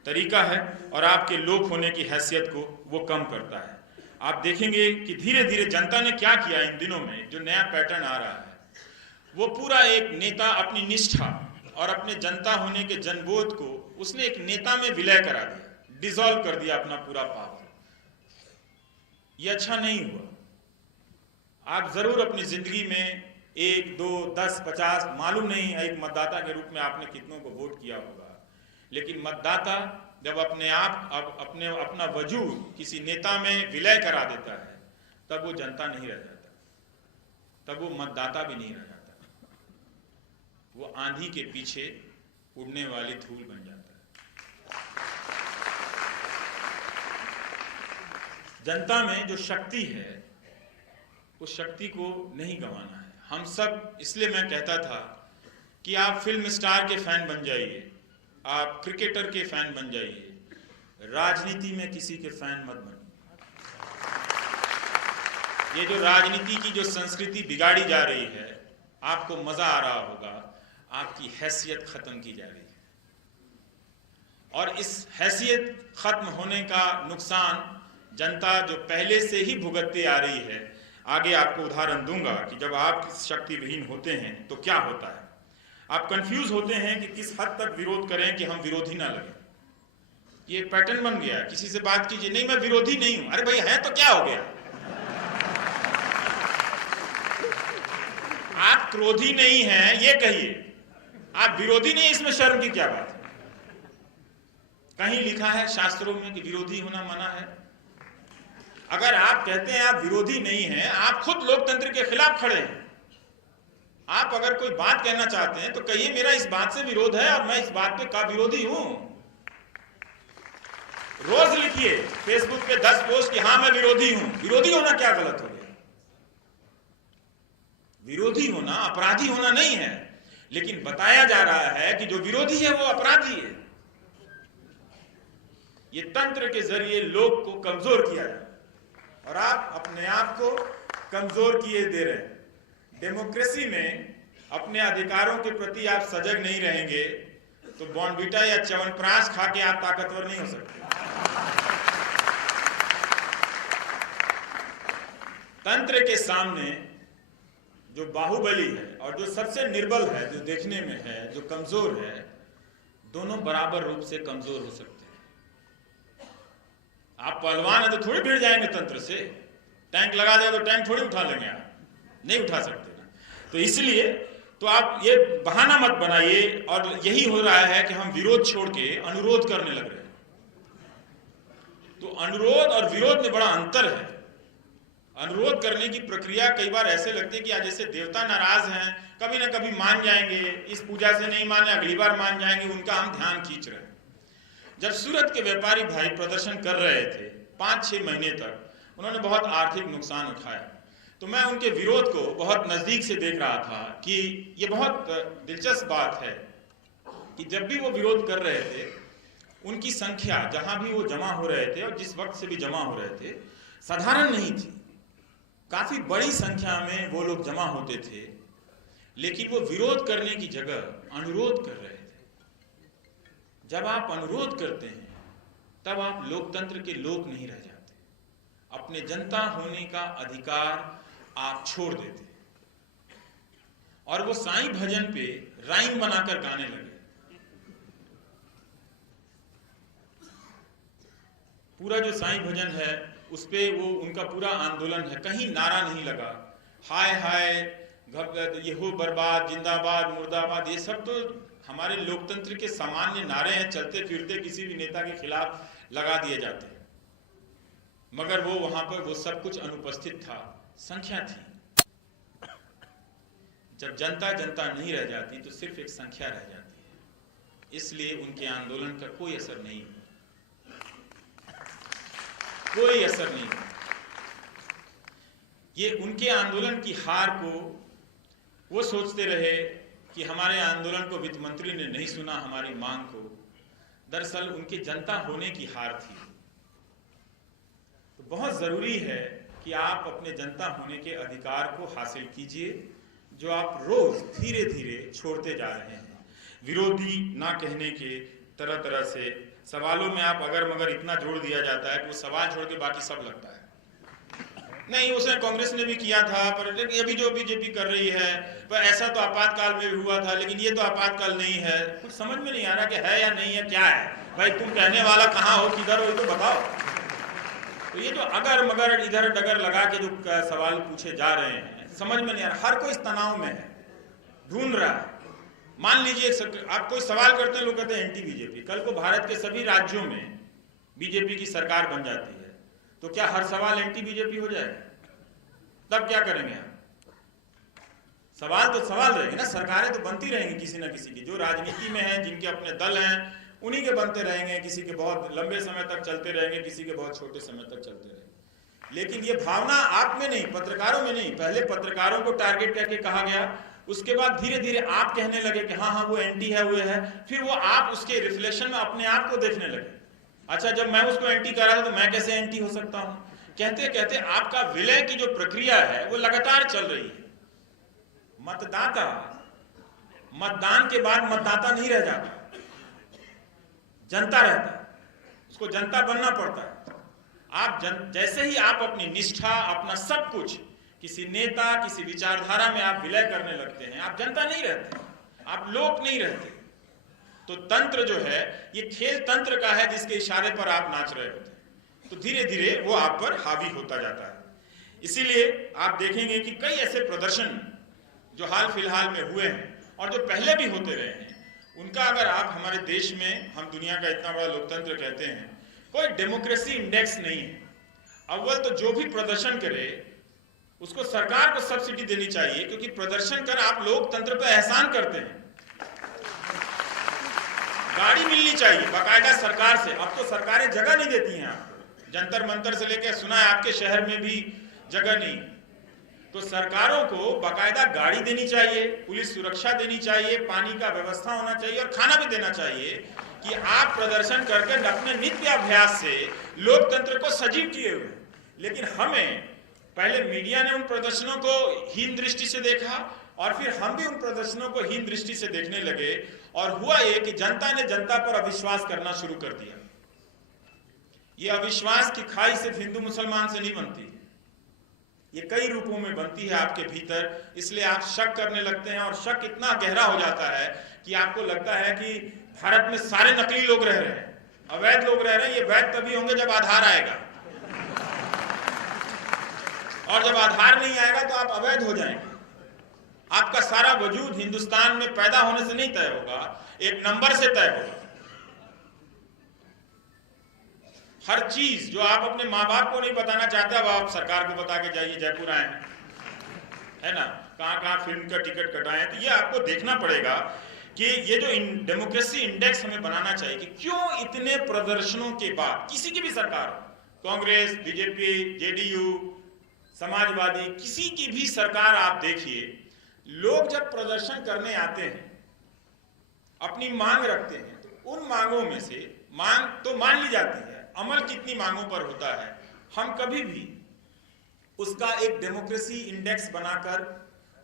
तरीका है और आपके लोक होने की हैसियत को वो कम करता है। आप देखेंगे कि धीरे धीरे जनता ने क्या किया इन दिनों में, जो नया पैटर्न आ रहा है, वो पूरा एक नेता अपनी निष्ठा और अपने जनता होने के जनबोध को उसने एक नेता में विलय करा दिया, डिसॉल्व कर दिया अपना पूरा पावर। ये अच्छा नहीं हुआ। आप जरूर अपनी जिंदगी में 1, 2, 10, 50, मालूम नहीं एक मतदाता के रूप में आपने कितनों को वोट किया होगा, लेकिन मतदाता जब अपने आप अपना वजूद किसी नेता में विलय करा देता है, तब वो जनता नहीं रह जाता, तब वो मतदाता भी नहीं रह जाता, वो आंधी के पीछे उड़ने वाली धूल बन जाता है। जनता में जो शक्ति है, उस शक्ति को नहीं गंवाना है। हम सब, इसलिए मैं कहता था कि आप फिल्म स्टार के फैन बन जाइए, आप क्रिकेटर के फैन बन जाइए, राजनीति में किसी के फैन मत बनिए। ये जो राजनीति की जो संस्कृति बिगाड़ी जा रही है, आपको मजा आ रहा होगा, आपकी हैसियत खत्म की जा रही है और इस हैसियत खत्म होने का नुकसान जनता जो पहले से ही भुगतती आ रही है। आगे आपको उदाहरण दूंगा कि जब आप शक्ति विहीन होते हैं तो क्या होता है। आप कंफ्यूज होते हैं कि किस हद तक विरोध करें कि हम विरोधी ना लगे। ये पैटर्न बन गया, किसी से बात कीजिए, नहीं मैं विरोधी नहीं हूं, अरे भाई है तो क्या हो गया। आप क्रोधी नहीं हैं ये कहिए, आप विरोधी नहीं, इसमें शर्म की क्या बात है। कहीं लिखा है शास्त्रों में कि विरोधी होना मना है। अगर आप कहते हैं आप विरोधी नहीं हैं, आप खुद लोकतंत्र के खिलाफ खड़े हैं। आप अगर कोई बात कहना चाहते हैं तो कहिए मेरा इस बात से विरोध है और मैं इस बात पे का विरोधी हूं। रोज लिखिए फेसबुक पे 10 पोस्ट कि हाँ मैं विरोधी हूं। विरोधी होना क्या गलत हो गया? विरोधी होना अपराधी होना नहीं है, लेकिन बताया जा रहा है कि जो विरोधी है वो अपराधी है। ये तंत्र के जरिए लोग को कमजोर किया जाए और आप अपने आप को कमजोर किए दे रहे हैं। डेमोक्रेसी में अपने अधिकारों के प्रति आप सजग नहीं रहेंगे तो बॉर्नवीटा या च्यवनप्राश खा के आप ताकतवर नहीं हो सकते। तंत्र के सामने जो बाहुबली है और जो सबसे निर्बल है, जो देखने में है, जो कमजोर है, दोनों बराबर रूप से कमजोर हो सकते हैं। आप पहलवान है तो थोड़ी भिड़ जाएंगे तंत्र से। टैंक लगा दे तो टैंक थोड़ी उठा लेंगे, आप नहीं उठा सकते ना। तो इसलिए तो आप ये बहाना मत बनाइए। और यही हो रहा है कि हम विरोध छोड़ के अनुरोध करने लग रहे हैं। तो अनुरोध और विरोध में बड़ा अंतर है। अनुरोध करने की प्रक्रिया कई बार ऐसे लगती है कि आज जैसे देवता नाराज हैं, कभी ना कभी मान जाएंगे, इस पूजा से नहीं माने अगली बार मान जाएंगे, उनका हम ध्यान खींच रहे हैं। जब सूरत के व्यापारी भाई प्रदर्शन कर रहे थे 5-6 महीने तक, उन्होंने बहुत आर्थिक नुकसान उठाया, तो मैं उनके विरोध को बहुत नजदीक से देख रहा था कि ये बहुत दिलचस्प बात है कि जब भी वो विरोध कर रहे थे, उनकी संख्या जहां भी वो जमा हो रहे थे और जिस वक्त से भी जमा हो रहे थे, साधारण नहीं थी। काफी बड़ी संख्या में वो लोग जमा होते थे, लेकिन वो विरोध करने की जगह अनुरोध कर रहे थे। जब आप अनुरोध करते हैं तब आप लोकतंत्र के लोक नहीं रह जाते। अपने जनता होने का अधिकार आप छोड़ देते और वो साईं भजन पे राइम बनाकर गाने लगे। पूरा जो साईं भजन है उस पे वो उनका पूरा आंदोलन है, कहीं नारा नहीं लगा हाय हाय ये हो बर्बाद, जिंदाबाद, मुर्दाबाद। ये सब तो हमारे लोकतंत्र के सामान्य नारे हैं, चलते फिरते किसी भी नेता के खिलाफ लगा दिए जाते हैं। मगर वो वहां पर वो सब कुछ अनुपस्थित था, संख्या थी। जब जनता जनता नहीं रह जाती तो सिर्फ एक संख्या रह जाती है। इसलिए उनके आंदोलन का कोई असर नहीं, कोई असर नहीं। ये उनके आंदोलन की हार को वो सोचते रहे कि हमारे आंदोलन को वित्त मंत्री ने नहीं सुना, हमारी मांग को। दरअसल उनके जनता होने की हार थी। बहुत ज़रूरी है कि आप अपने जनता होने के अधिकार को हासिल कीजिए, जो आप रोज़ धीरे धीरे छोड़ते जा रहे हैं। विरोधी ना कहने के तरह तरह से सवालों में आप अगर मगर इतना जोड़ दिया जाता है कि वो सवाल छोड़ के बाकी सब लगता है। नहीं, उसने कांग्रेस ने भी किया था, पर अभी जो बीजेपी कर रही है, पर ऐसा तो आपातकाल में भी हुआ था, लेकिन ये तो आपातकाल नहीं है। कुछ समझ में नहीं आ रहा कि है या नहीं है, क्या है भाई। तुम कहने वाला कहाँ हो, किधर हो, ये तो बताओ। तो ये जो अगर मगर इधर डगर लगा के जो सवाल पूछे जा रहे हैं, समझ में नहीं आ रहा। हर कोई इस तनाव में है, ढूंढ रहा है। मान लीजिए आप कोई सवाल करते हैं, लोग कहते हैं एंटी बीजेपी। कल को भारत के सभी राज्यों में बीजेपी की सरकार बन जाती है, तो क्या हर सवाल एंटी बीजेपी हो जाएगा? तब क्या करेंगे आप? सवाल तो सवाल रहेंगे ना, सरकारें तो बनती रहेंगी किसी ना किसी की। जो राजनीति में है, जिनके अपने दल हैं, उन्हीं के बनते रहेंगे। किसी के बहुत लंबे समय तक चलते रहेंगे, किसी के बहुत छोटे समय तक चलते रहेंगे। लेकिन ये भावना आप में नहीं, पत्रकारों में नहीं। पहले पत्रकारों को टारगेट करके कहा गया, उसके बाद धीरे धीरे आप कहने लगे कि हाँ हाँ वो एंटी है, वो है। फिर वो आप उसके रिफ्लेक्शन में अपने आप को देखने लगे। अच्छा, जब मैं उसको एंटी कर रहा था तो मैं कैसे एंटी हो सकता हूं? कहते कहते आपका विलय की जो प्रक्रिया है वो लगातार चल रही है। मतदाता मतदान के बाद मतदाता नहीं रह जाता, जनता रहता है। उसको जनता बनना पड़ता है। आप जैसे ही आप अपनी निष्ठा, अपना सब कुछ किसी नेता, किसी विचारधारा में आप विलय करने लगते हैं, आप जनता नहीं रहते, आप लोक नहीं रहते। तो तंत्र जो है, ये खेल तंत्र का है, जिसके इशारे पर आप नाच रहे होते हैं। तो धीरे धीरे वो आप पर हावी होता जाता है। इसीलिए आप देखेंगे कि कई ऐसे प्रदर्शन जो हाल फिलहाल में हुए हैं और जो पहले भी होते रहे हैं, उनका अगर आप हमारे देश में, हम दुनिया का इतना बड़ा लोकतंत्र कहते हैं, कोई डेमोक्रेसी इंडेक्स नहीं है। अव्वल तो जो भी प्रदर्शन करे उसको सरकार को सब्सिडी देनी चाहिए, क्योंकि प्रदर्शन कर आप लोकतंत्र पर एहसान करते हैं। गाड़ी मिलनी चाहिए बाकायदा सरकार से। अब तो सरकारें जगह नहीं देती हैं आपको। जंतर मंतर से लेकर सुना है आपके शहर में भी जगह नहीं। तो सरकारों को बाकायदा गाड़ी देनी चाहिए, पुलिस सुरक्षा देनी चाहिए, पानी का व्यवस्था होना चाहिए और खाना भी देना चाहिए कि आप प्रदर्शन करके अपने नित्य अभ्यास से लोकतंत्र को सजीव किए हुए। लेकिन हमें पहले मीडिया ने उन प्रदर्शनों को हीन दृष्टि से देखा और फिर हम भी उन प्रदर्शनों को हीन दृष्टि से देखने लगे, और हुआ ये कि जनता ने जनता पर अविश्वास करना शुरू कर दिया। ये अविश्वास की खाई सिर्फ हिंदू मुसलमान से नहीं बनती, ये कई रूपों में बनती है आपके भीतर। इसलिए आप शक करने लगते हैं, और शक इतना गहरा हो जाता है कि आपको लगता है कि भारत में सारे नकली लोग रह रहे हैं, अवैध लोग रह रहे हैं। ये वैध तभी होंगे जब आधार आएगा, और जब आधार नहीं आएगा तो आप अवैध हो जाएंगे। आपका सारा वजूद हिंदुस्तान में पैदा होने से नहीं तय होगा, एक नंबर से तय होगा। हर चीज जो आप अपने माँ बाप को नहीं बताना चाहते, अब आप सरकार को बता के जाइए जयपुर आए हैं, है ना, कहाँ कहाँ फिल्म का टिकट कटाए। तो ये आपको देखना पड़ेगा कि ये जो डेमोक्रेसी इंडेक्स हमें बनाना चाहिए कि क्यों इतने प्रदर्शनों के बाद किसी की भी सरकार, कांग्रेस, बीजेपी, जेडीयू, समाजवादी, किसी की भी सरकार आप देखिए, लोग जब प्रदर्शन करने आते हैं, अपनी मांग रखते हैं, तो उन मांगों में से मांग तो मान ली जाती है, अमल कितनी मांगों पर होता है, हम कभी भी उसका एक डेमोक्रेसी इंडेक्स बनाकर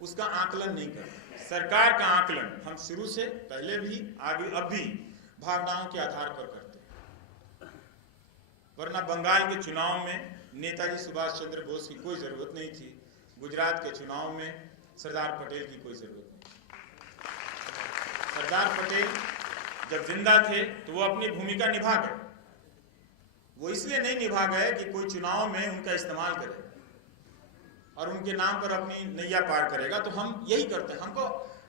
उसका आकलन नहीं करते। सरकार का आकलन हम शुरू से पहले भी, आगे अब भी भावनाओं के आधार पर करते हैं। वरना बंगाल के चुनाव में नेताजी सुभाष चंद्र बोस की कोई जरूरत नहीं थी, गुजरात के चुनाव में सरदार पटेल की कोई जरूरत नहीं। सरदार पटेल जब जिंदा थे तो वो अपनी भूमिका निभा गए। वो इसलिए नहीं निभा गए कि कोई चुनाव में उनका इस्तेमाल करे और उनके नाम पर अपनी नैया पार करेगा। तो हम यही करते हैं,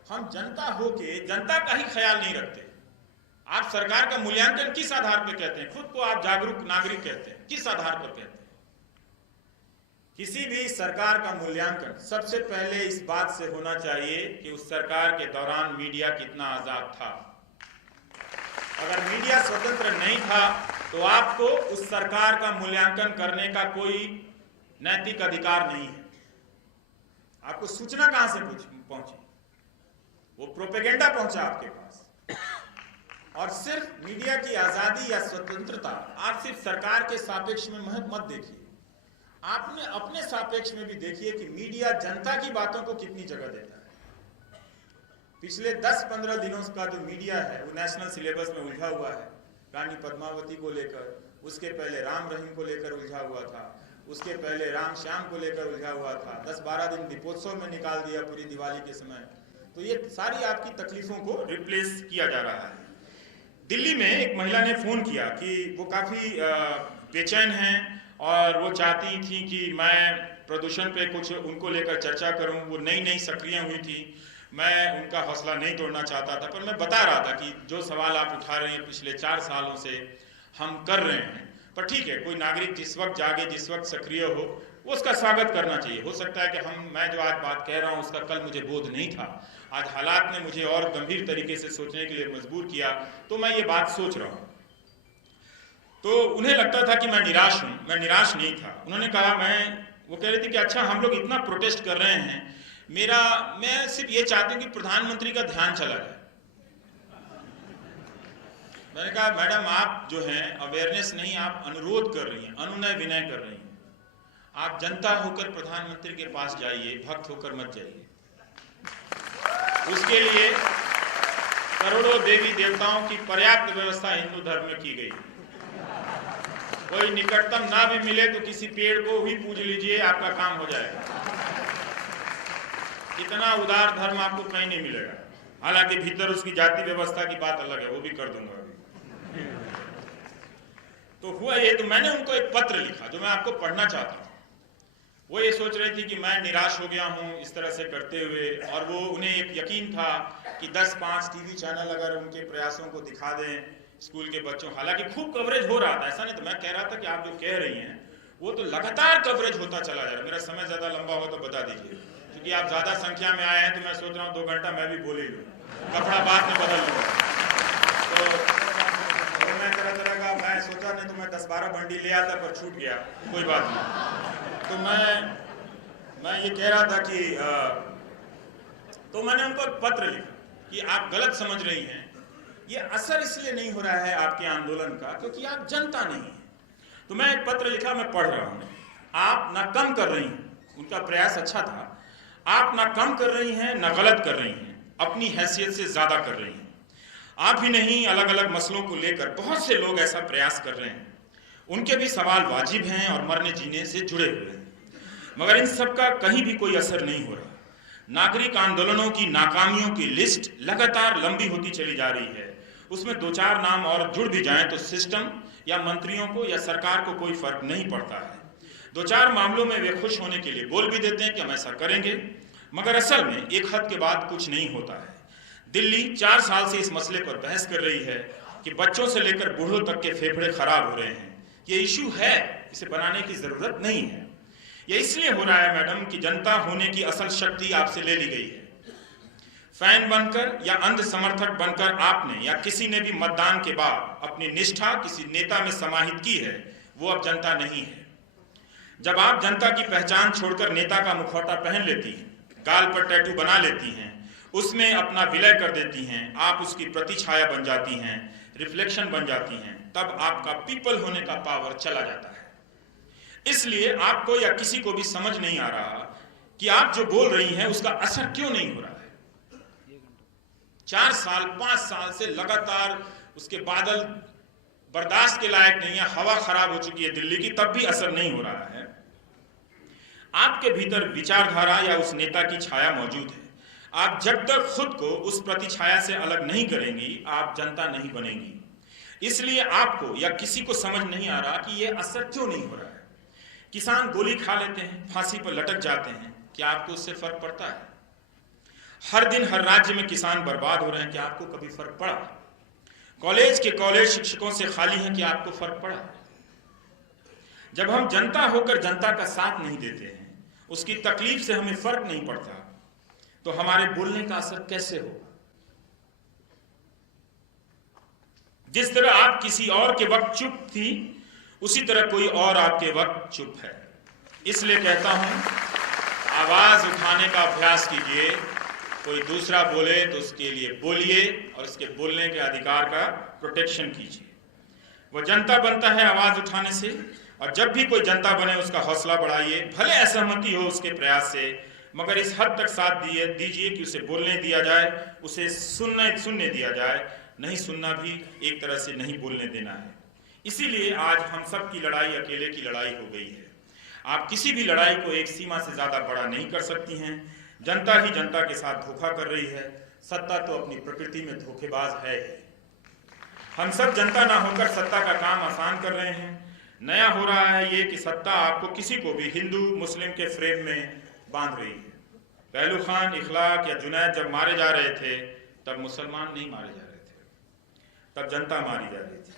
हम जनता होके जनता का ही ख्याल नहीं रखते। आप सरकार का मूल्यांकन किस आधार पर कहते हैं? खुद को आप जागरूक नागरिक कहते हैं, किस आधार पर कहते हैं? किसी भी सरकार का मूल्यांकन सबसे पहले इस बात से होना चाहिए कि उस सरकार के दौरान मीडिया कितना आजाद था। अगर मीडिया स्वतंत्र नहीं था तो आपको उस सरकार का मूल्यांकन करने का कोई नैतिक अधिकार नहीं है। आपको सूचना कहां से पहुंची? वो प्रोपेगेंडा पहुंचा आपके पास। और सिर्फ मीडिया की आजादी या स्वतंत्रता आप सिर्फ सरकार के सापेक्ष में मत देखिए। आपने अपने सापेक्ष में भी देखिए कि मीडिया जनता की बातों को कितनी जगह देता है। पिछले 10-15 दिनों का जो मीडिया है वो नेशनल सिलेबस में उलझा हुआ है। रानी पद्मावती को लेकर, उसके पहले राम रहीम को लेकर उलझा हुआ था, उसके पहले राम श्याम को लेकर उलझा हुआ था। 10-12 दिन दीपोत्सव में निकाल दिया पूरी दिवाली के समय। तो ये सारी आपकी तकलीफों को रिप्लेस किया जा रहा है। दिल्ली में एक महिला ने फोन किया कि वो काफी बेचैन हैं और वो चाहती थी कि मैं प्रदूषण पे कुछ उनको लेकर चर्चा करूं। वो नई सक्रिय हुई थी, मैं उनका हौसला नहीं तोड़ना चाहता था, पर मैं बता रहा था कि जो सवाल आप उठा रहे हैं पिछले 4 सालों से हम कर रहे हैं। पर ठीक है, कोई नागरिक जिस वक्त जागे, जिस वक्त सक्रिय हो, वो उसका स्वागत करना चाहिए। हो सकता है कि मैं जो आज बात कह रहा हूँ उसका कल मुझे बोध नहीं था, आज हालात ने मुझे और गंभीर तरीके से सोचने के लिए मजबूर किया, तो मैं ये बात सोच रहा हूँ। तो उन्हें लगता था कि मैं निराश हूँ, मैं निराश नहीं था। उन्होंने कहा वो कह रही थी कि अच्छा हम लोग इतना प्रोटेस्ट कर रहे हैं, मैं सिर्फ ये चाहती हूँ कि प्रधानमंत्री का ध्यान चला जाए। मैंने कहा मैडम आप जो हैं अवेयरनेस नहीं, आप अनुरोध कर रही हैं, अनुनय विनय कर रही हैं। आप जनता होकर प्रधानमंत्री के पास जाइए, भक्त होकर मत जाइए। उसके लिए करोड़ों देवी देवताओं की पर्याप्त व्यवस्था हिंदू धर्म में की गई। कोई निकटतम ना भी मिले तो किसी पेड़ को ही पूज लीजिए, आपका काम हो जाएगा। इतना उदार धर्म आपको कहीं नहीं मिलेगा। हालांकि भीतर उसकी जाति व्यवस्था की बात अलग है, वो भी कर दूंगा अभी। तो हुआ ये, तो मैंने उनको एक पत्र लिखा जो मैं आपको पढ़ना चाहता हूँ। वो ये सोच रही थी कि मैं निराश हो गया हूँ इस तरह से करते हुए, और वो उन्हें एक यकीन था कि 10-5 टीवी चैनल अगर उनके प्रयासों को दिखा दें स्कूल के बच्चों, हालांकि खूब कवरेज हो रहा था, ऐसा नहीं। तो मैं कह रहा था कि आप जो कह रही हैं वो तो लगातार कवरेज होता चला जा रहा है। मेरा समय ज्यादा लंबा हो तो बता दीजिए, क्योंकि आप ज्यादा संख्या में आए हैं तो मैं सोच रहा हूँ 2 घंटा मैं भी बोल ही लूँ, कपड़ा बाद में बदल लूँगा। तो मैं तरह का मैं सोचा, नहीं तो मैं 10-12 बंडी ले आता, पर छूट गया, कोई बात नहीं। तो मैं ये कह रहा था कि तो मैंने उनको एक पत्र लिखा कि आप गलत समझ रही हैं, ये असर इसलिए नहीं हो रहा है आपके आंदोलन का क्योंकि आप जनता नहीं है। तो मैं एक पत्र लिखा, मैं पढ़ रहा हूँ। आप ना कम कर रही हैं, उनका प्रयास अच्छा था, आप ना कम कर रही हैं ना गलत कर रही हैं, अपनी हैसियत से ज्यादा कर रही हैं। आप ही नहीं, अलग अलग मसलों को लेकर बहुत से लोग ऐसा प्रयास कर रहे हैं। उनके भी सवाल वाजिब हैं और मरने जीने से जुड़े हुए हैं, मगर इन सब का कहीं भी कोई असर नहीं हो रहा। नागरिक आंदोलनों की नाकामियों की लिस्ट लगातार लंबी होती चली जा रही है। उसमें 2-4 नाम और जुड़ भी जाएं तो सिस्टम या मंत्रियों को या सरकार को कोई फर्क नहीं पड़ता है। 2-4 मामलों में वे खुश होने के लिए बोल भी देते हैं कि हम ऐसा करेंगे, मगर असल में एक हद के बाद कुछ नहीं होता है। दिल्ली 4 साल से इस मसले पर बहस कर रही है कि बच्चों से लेकर बूढ़ों तक के फेफड़े खराब हो रहे हैं। ये इशू है, इसे बनाने की जरूरत नहीं है। ये इसलिए हो रहा है मैडम कि जनता होने की असल शक्ति आपसे ले ली गई है। फैन बनकर या अंध समर्थक बनकर आपने या किसी ने भी मतदान के बाद अपनी निष्ठा किसी नेता में समाहित की है, वो अब जनता नहीं है। जब आप जनता की पहचान छोड़कर नेता का मुखौटा पहन लेती हैं, गाल पर टैटू बना लेती हैं, उसमें अपना विलय कर देती हैं, आप उसकी प्रतिछाया बन जाती हैं, रिफ्लेक्शन बन जाती हैं, तब आपका पीपल होने का पावर चला जाता है। इसलिए आपको या किसी को भी समझ नहीं आ रहा कि आप जो बोल रही हैं उसका असर क्यों नहीं हो रहा है। 4 साल 5 साल से लगातार उसके बादल बर्दाश्त के लायक नहीं है, हवा खराब हो चुकी है दिल्ली की, तब भी असर नहीं हो रहा है। आपके भीतर विचारधारा या उस नेता की छाया मौजूद है। आप जब तक खुद को उस प्रतिछाया से अलग नहीं करेंगी, आप जनता नहीं बनेंगी। इसलिए आपको या किसी को समझ नहीं आ रहा कि यह असर क्यों नहीं हो रहा है। किसान गोली खा लेते हैं, फांसी पर लटक जाते हैं, क्या आपको उससे फर्क पड़ता है? हर दिन हर राज्य में किसान बर्बाद हो रहे हैं, क्या आपको कभी फर्क पड़ा? कॉलेज के कॉलेज शिक्षकों से खाली हैं, क्या आपको फर्क पड़ा? जब हम जनता होकर जनता का साथ नहीं देते हैं, उसकी तकलीफ से हमें फर्क नहीं पड़ता, तो हमारे बोलने का असर कैसे होगा? जिस तरह आप किसी और के वक्त चुप थी, उसी तरह कोई और आपके वक्त चुप है। इसलिए कहता हूं, आवाज उठाने का अभ्यास कीजिए। कोई दूसरा बोले तो उसके लिए बोलिए और उसके बोलने के अधिकार का प्रोटेक्शन कीजिए। वो जनता बनता है आवाज उठाने से, और जब भी कोई जनता बने उसका हौसला बढ़ाइए, भले असहमति हो उसके प्रयास से, मगर इस हद तक साथ दीजिए कि उसे बोलने दिया जाए, उसे सुनने दिया जाए। नहीं सुनना भी एक तरह से नहीं बोलने देना है। इसीलिए आज हम सब की लड़ाई अकेले की लड़ाई हो गई है। आप किसी भी लड़ाई को एक सीमा से ज्यादा बड़ा नहीं कर सकती हैं। जनता ही जनता के साथ धोखा कर रही है। सत्ता तो अपनी प्रकृति में धोखेबाज है ही। हम सब जनता ना होकर सत्ता का काम आसान कर रहे हैं। नया हो रहा है ये कि सत्ता आपको किसी को भी हिंदू मुस्लिम के फ्रेम में बांध रही है। पहलू खान, इखलाक या जुनैद जब मारे जा रहे थे तब मुसलमान नहीं मारे जा रहे थे, तब जनता मारी जा रही थी।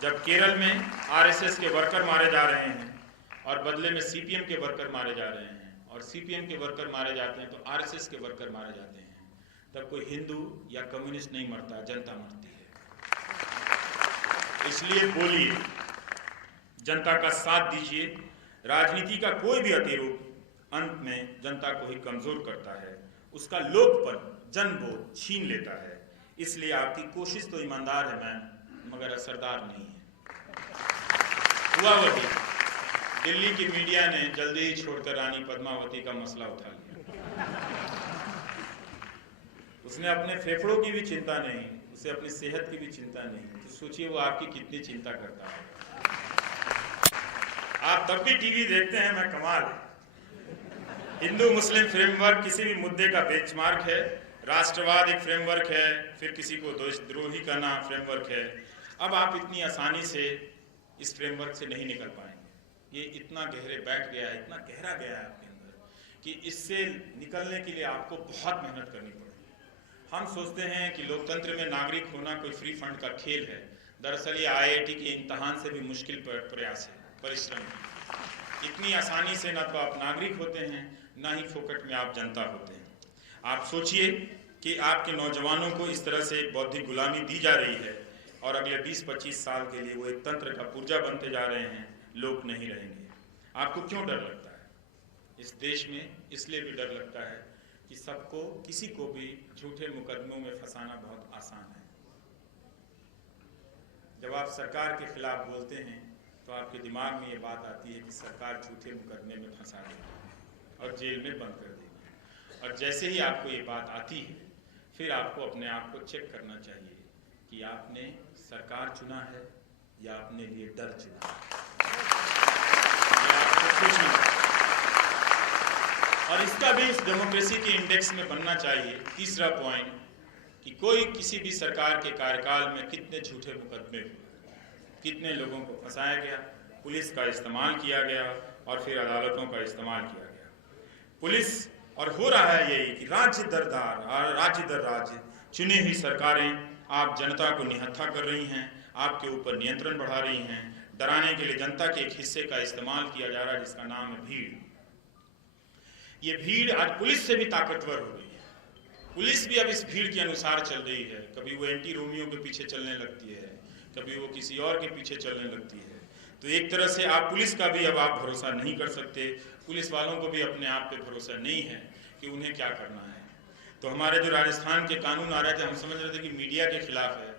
जब केरल में आरएसएस के वर्कर मारे जा रहे हैं और बदले में सीपीएम के वर्कर मारे जा रहे हैं, और सीपीएम के वर्कर मारे जाते हैं तो आरएसएस के वर्कर मारे जाते हैं, तब कोई हिंदू या कम्युनिस्ट नहीं मरता, जनता मरती है। इसलिए बोलिए, जनता का साथ दीजिए। राजनीति का कोई भी अतिरूप अंत में जनता को ही कमजोर करता है, उसका लोकपन, जनबोध छीन लेता है। इसलिए आपकी कोशिश तो ईमानदार है मैम, मगर असरदार नहीं है। हुआ वही, दिल्ली की मीडिया ने जल्दी ही छोड़कर रानी पद्मावती का मसला उठा लिया। उसने अपने फेफड़ों की भी चिंता नहीं, उसे अपनी सेहत की भी चिंता नहीं। तो सोचिए वो आपकी कितनी चिंता करता है। आप तब भी टीवी देखते हैं, मैं कमाल है। हिंदू मुस्लिम फ्रेमवर्क किसी भी मुद्दे का बेंचमार्क है, राष्ट्रवाद एक फ्रेमवर्क है, फिर किसी को देशद्रोही करना फ्रेमवर्क है। अब आप इतनी आसानी से इस फ्रेमवर्क से नहीं निकल पाएंगे। ये इतना गहरे बैठ गया है, इतना गहरा गया है आपके अंदर कि इससे निकलने के लिए आपको बहुत मेहनत करनी पड़ेगी। हम सोचते हैं कि लोकतंत्र में नागरिक होना कोई फ्री फंड का खेल है। दरअसल ये आईआईटी के इम्तहान से भी मुश्किल प्रयास है, परिश्रम है। इतनी आसानी से ना तो आप नागरिक होते हैं, ना ही फोकट में आप जनता होते हैं। आप सोचिए कि आपके नौजवानों को इस तरह से एक बौद्धिक गुलामी दी जा रही है और अगले 20-25 साल के लिए वो एक तंत्र का पुर्जा बनते जा रहे हैं, लोग नहीं रहेंगे। आपको क्यों डर लगता है? इस देश में इसलिए भी डर लगता है कि सबको, किसी को भी झूठे मुकदमों में फंसाना बहुत आसान है। जब आप सरकार के खिलाफ बोलते हैं तो आपके दिमाग में ये बात आती है कि सरकार झूठे मुकदमे में फंसा देगी और जेल में बंद कर देगी। और जैसे ही आपको ये बात आती है, फिर आपको अपने आप को चेक करना चाहिए कि आपने सरकार चुना है या अपने लिए डर चुना है। आपको सोचना, और इसका भी इस डेमोक्रेसी के इंडेक्स में बनना चाहिए। तीसरा पॉइंट कि कोई किसी भी सरकार के कार्यकाल में कितने झूठे मुकदमे हुए, कितने लोगों को फंसाया गया, पुलिस का इस्तेमाल किया गया और फिर अदालतों का इस्तेमाल किया गया। पुलिस, और हो रहा है यही कि राज्य दर राज्य चुनी हुई सरकारें आप जनता को निहत्था कर रही हैं, आपके ऊपर नियंत्रण बढ़ा रही हैं। डराने के लिए जनता के एक हिस्से का इस्तेमाल किया जा रहा है जिसका नाम है भीड़। ये भीड़ आज पुलिस से भी ताकतवर हो गई है। पुलिस भी अब इस भीड़ के अनुसार चल रही है। कभी वो एंटी रोमियो के पीछे चलने लगती है, कभी वो किसी और के पीछे चलने लगती है। तो एक तरह से आप पुलिस का भी अब आप भरोसा नहीं कर सकते। पुलिस वालों को भी अपने आप पे भरोसा नहीं है कि उन्हें क्या करना है। तो हमारे जो राजस्थान के कानून आ रहे थे, हम समझ रहे थे कि मीडिया के खिलाफ है,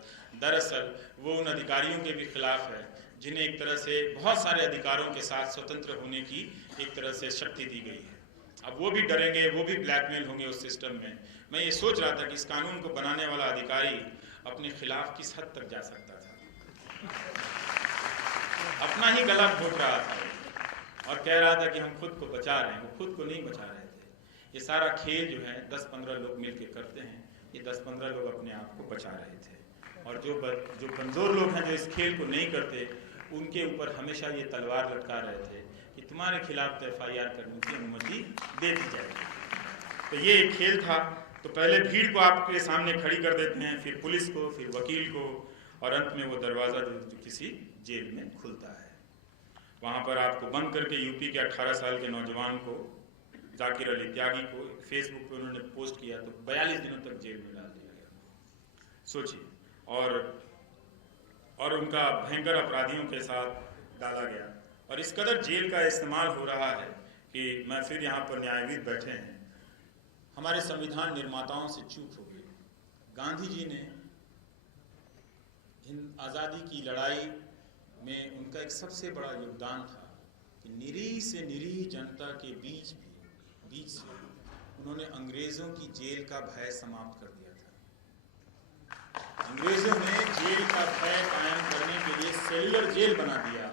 दरअसल वो उन अधिकारियों के भी खिलाफ है जिन्हें एक तरह से बहुत सारे अधिकारों के साथ स्वतंत्र होने की एक तरह से शक्ति दी गई है। अब वो भी डरेंगे, वो भी ब्लैकमेल होंगे उस सिस्टम में। मैं ये सोच रहा था कि इस कानून को बनाने वाला अधिकारी अपने खिलाफ किस हद तक जा सकता था। अपना ही गला घोट रहा था और कह रहा था कि हम खुद को बचा रहे हैं। वो खुद को नहीं बचा रहे थे। ये सारा खेल जो है 10-15 लोग मिलकर करते हैं। ये 10-15 लोग अपने आप को बचा रहे थे। और जो कमजोर लोग हैं, जो इस खेल को नहीं करते, उनके ऊपर हमेशा ये तलवार लटका रहे थे कि तुम्हारे खिलाफ तो FIR करने की अनुमति दे दी जाएगी। तो ये एक खेल था। तो पहले भीड़ को आपके सामने खड़ी कर देते हैं, फिर पुलिस को, फिर वकील को, और अंत में वो दरवाज़ा जो किसी जेल में खुलता है। वहाँ पर आपको बंद करके यूपी के 18 साल के नौजवान को, जाकिर अली त्यागी को, फेसबुक पे उन्होंने पोस्ट किया तो 42 दिनों तक जेल में डाल दिया गया। सोचिए। और उनका भयंकर अपराधियों के साथ डाला गया। और इस कदर जेल का इस्तेमाल हो रहा है कि मैं फिर यहाँ पर न्यायविद बैठे हैं। हमारे संविधान निर्माताओं से चूक हो गई। गांधी जी ने आज़ादी की लड़ाई में उनका एक सबसे बड़ा योगदान था कि निरीह से निरीह जनता के बीच से उन्होंने अंग्रेज़ों की जेल का भय समाप्त कर दिया था। अंग्रेज़ों ने जेल का भय कायम करने के लिए सेलुलर जेल बना दिया।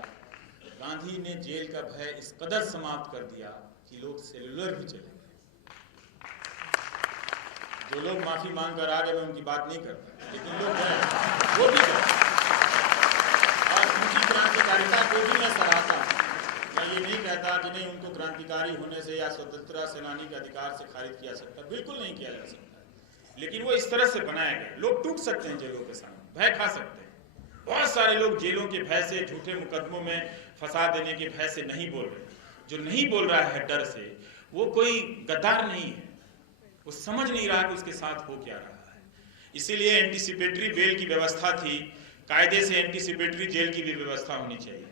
गांधी ने जेल का भय इस कदर समाप्त कर दिया कि लोग सेलुलर भी चले गए। जो लोग माफी मांग कर आ गए, मैं उनकी बात नहीं करता, लेकिन लोग गए, वो भी गए। और उनकी क्रांतिकारिता को भी मैं सराहता हूँ। मैं ये नहीं कहता कि नहीं, उनको क्रांतिकारी होने से या स्वतंत्रता सेनानी के अधिकार से खारिज किया सकता, बिल्कुल नहीं किया जा सकता, लेकिन वो इस तरह से बनाया गया। लोग टूट सकते हैं जेलों के सामने, भय खा सकते हैं। बहुत सारे लोग जेलों के भय से, झूठे मुकदमों में फंसा देने के भय से नहीं बोल रहे। जो नहीं बोल रहा है डर से, वो कोई गद्दार नहीं है, वो समझ नहीं रहा कि उसके साथ हो क्या रहा है। इसीलिए एंटीसिपेटरी बेल की व्यवस्था थी। कायदे से एंटीसिपेटरी जेल की भी व्यवस्था होनी चाहिए।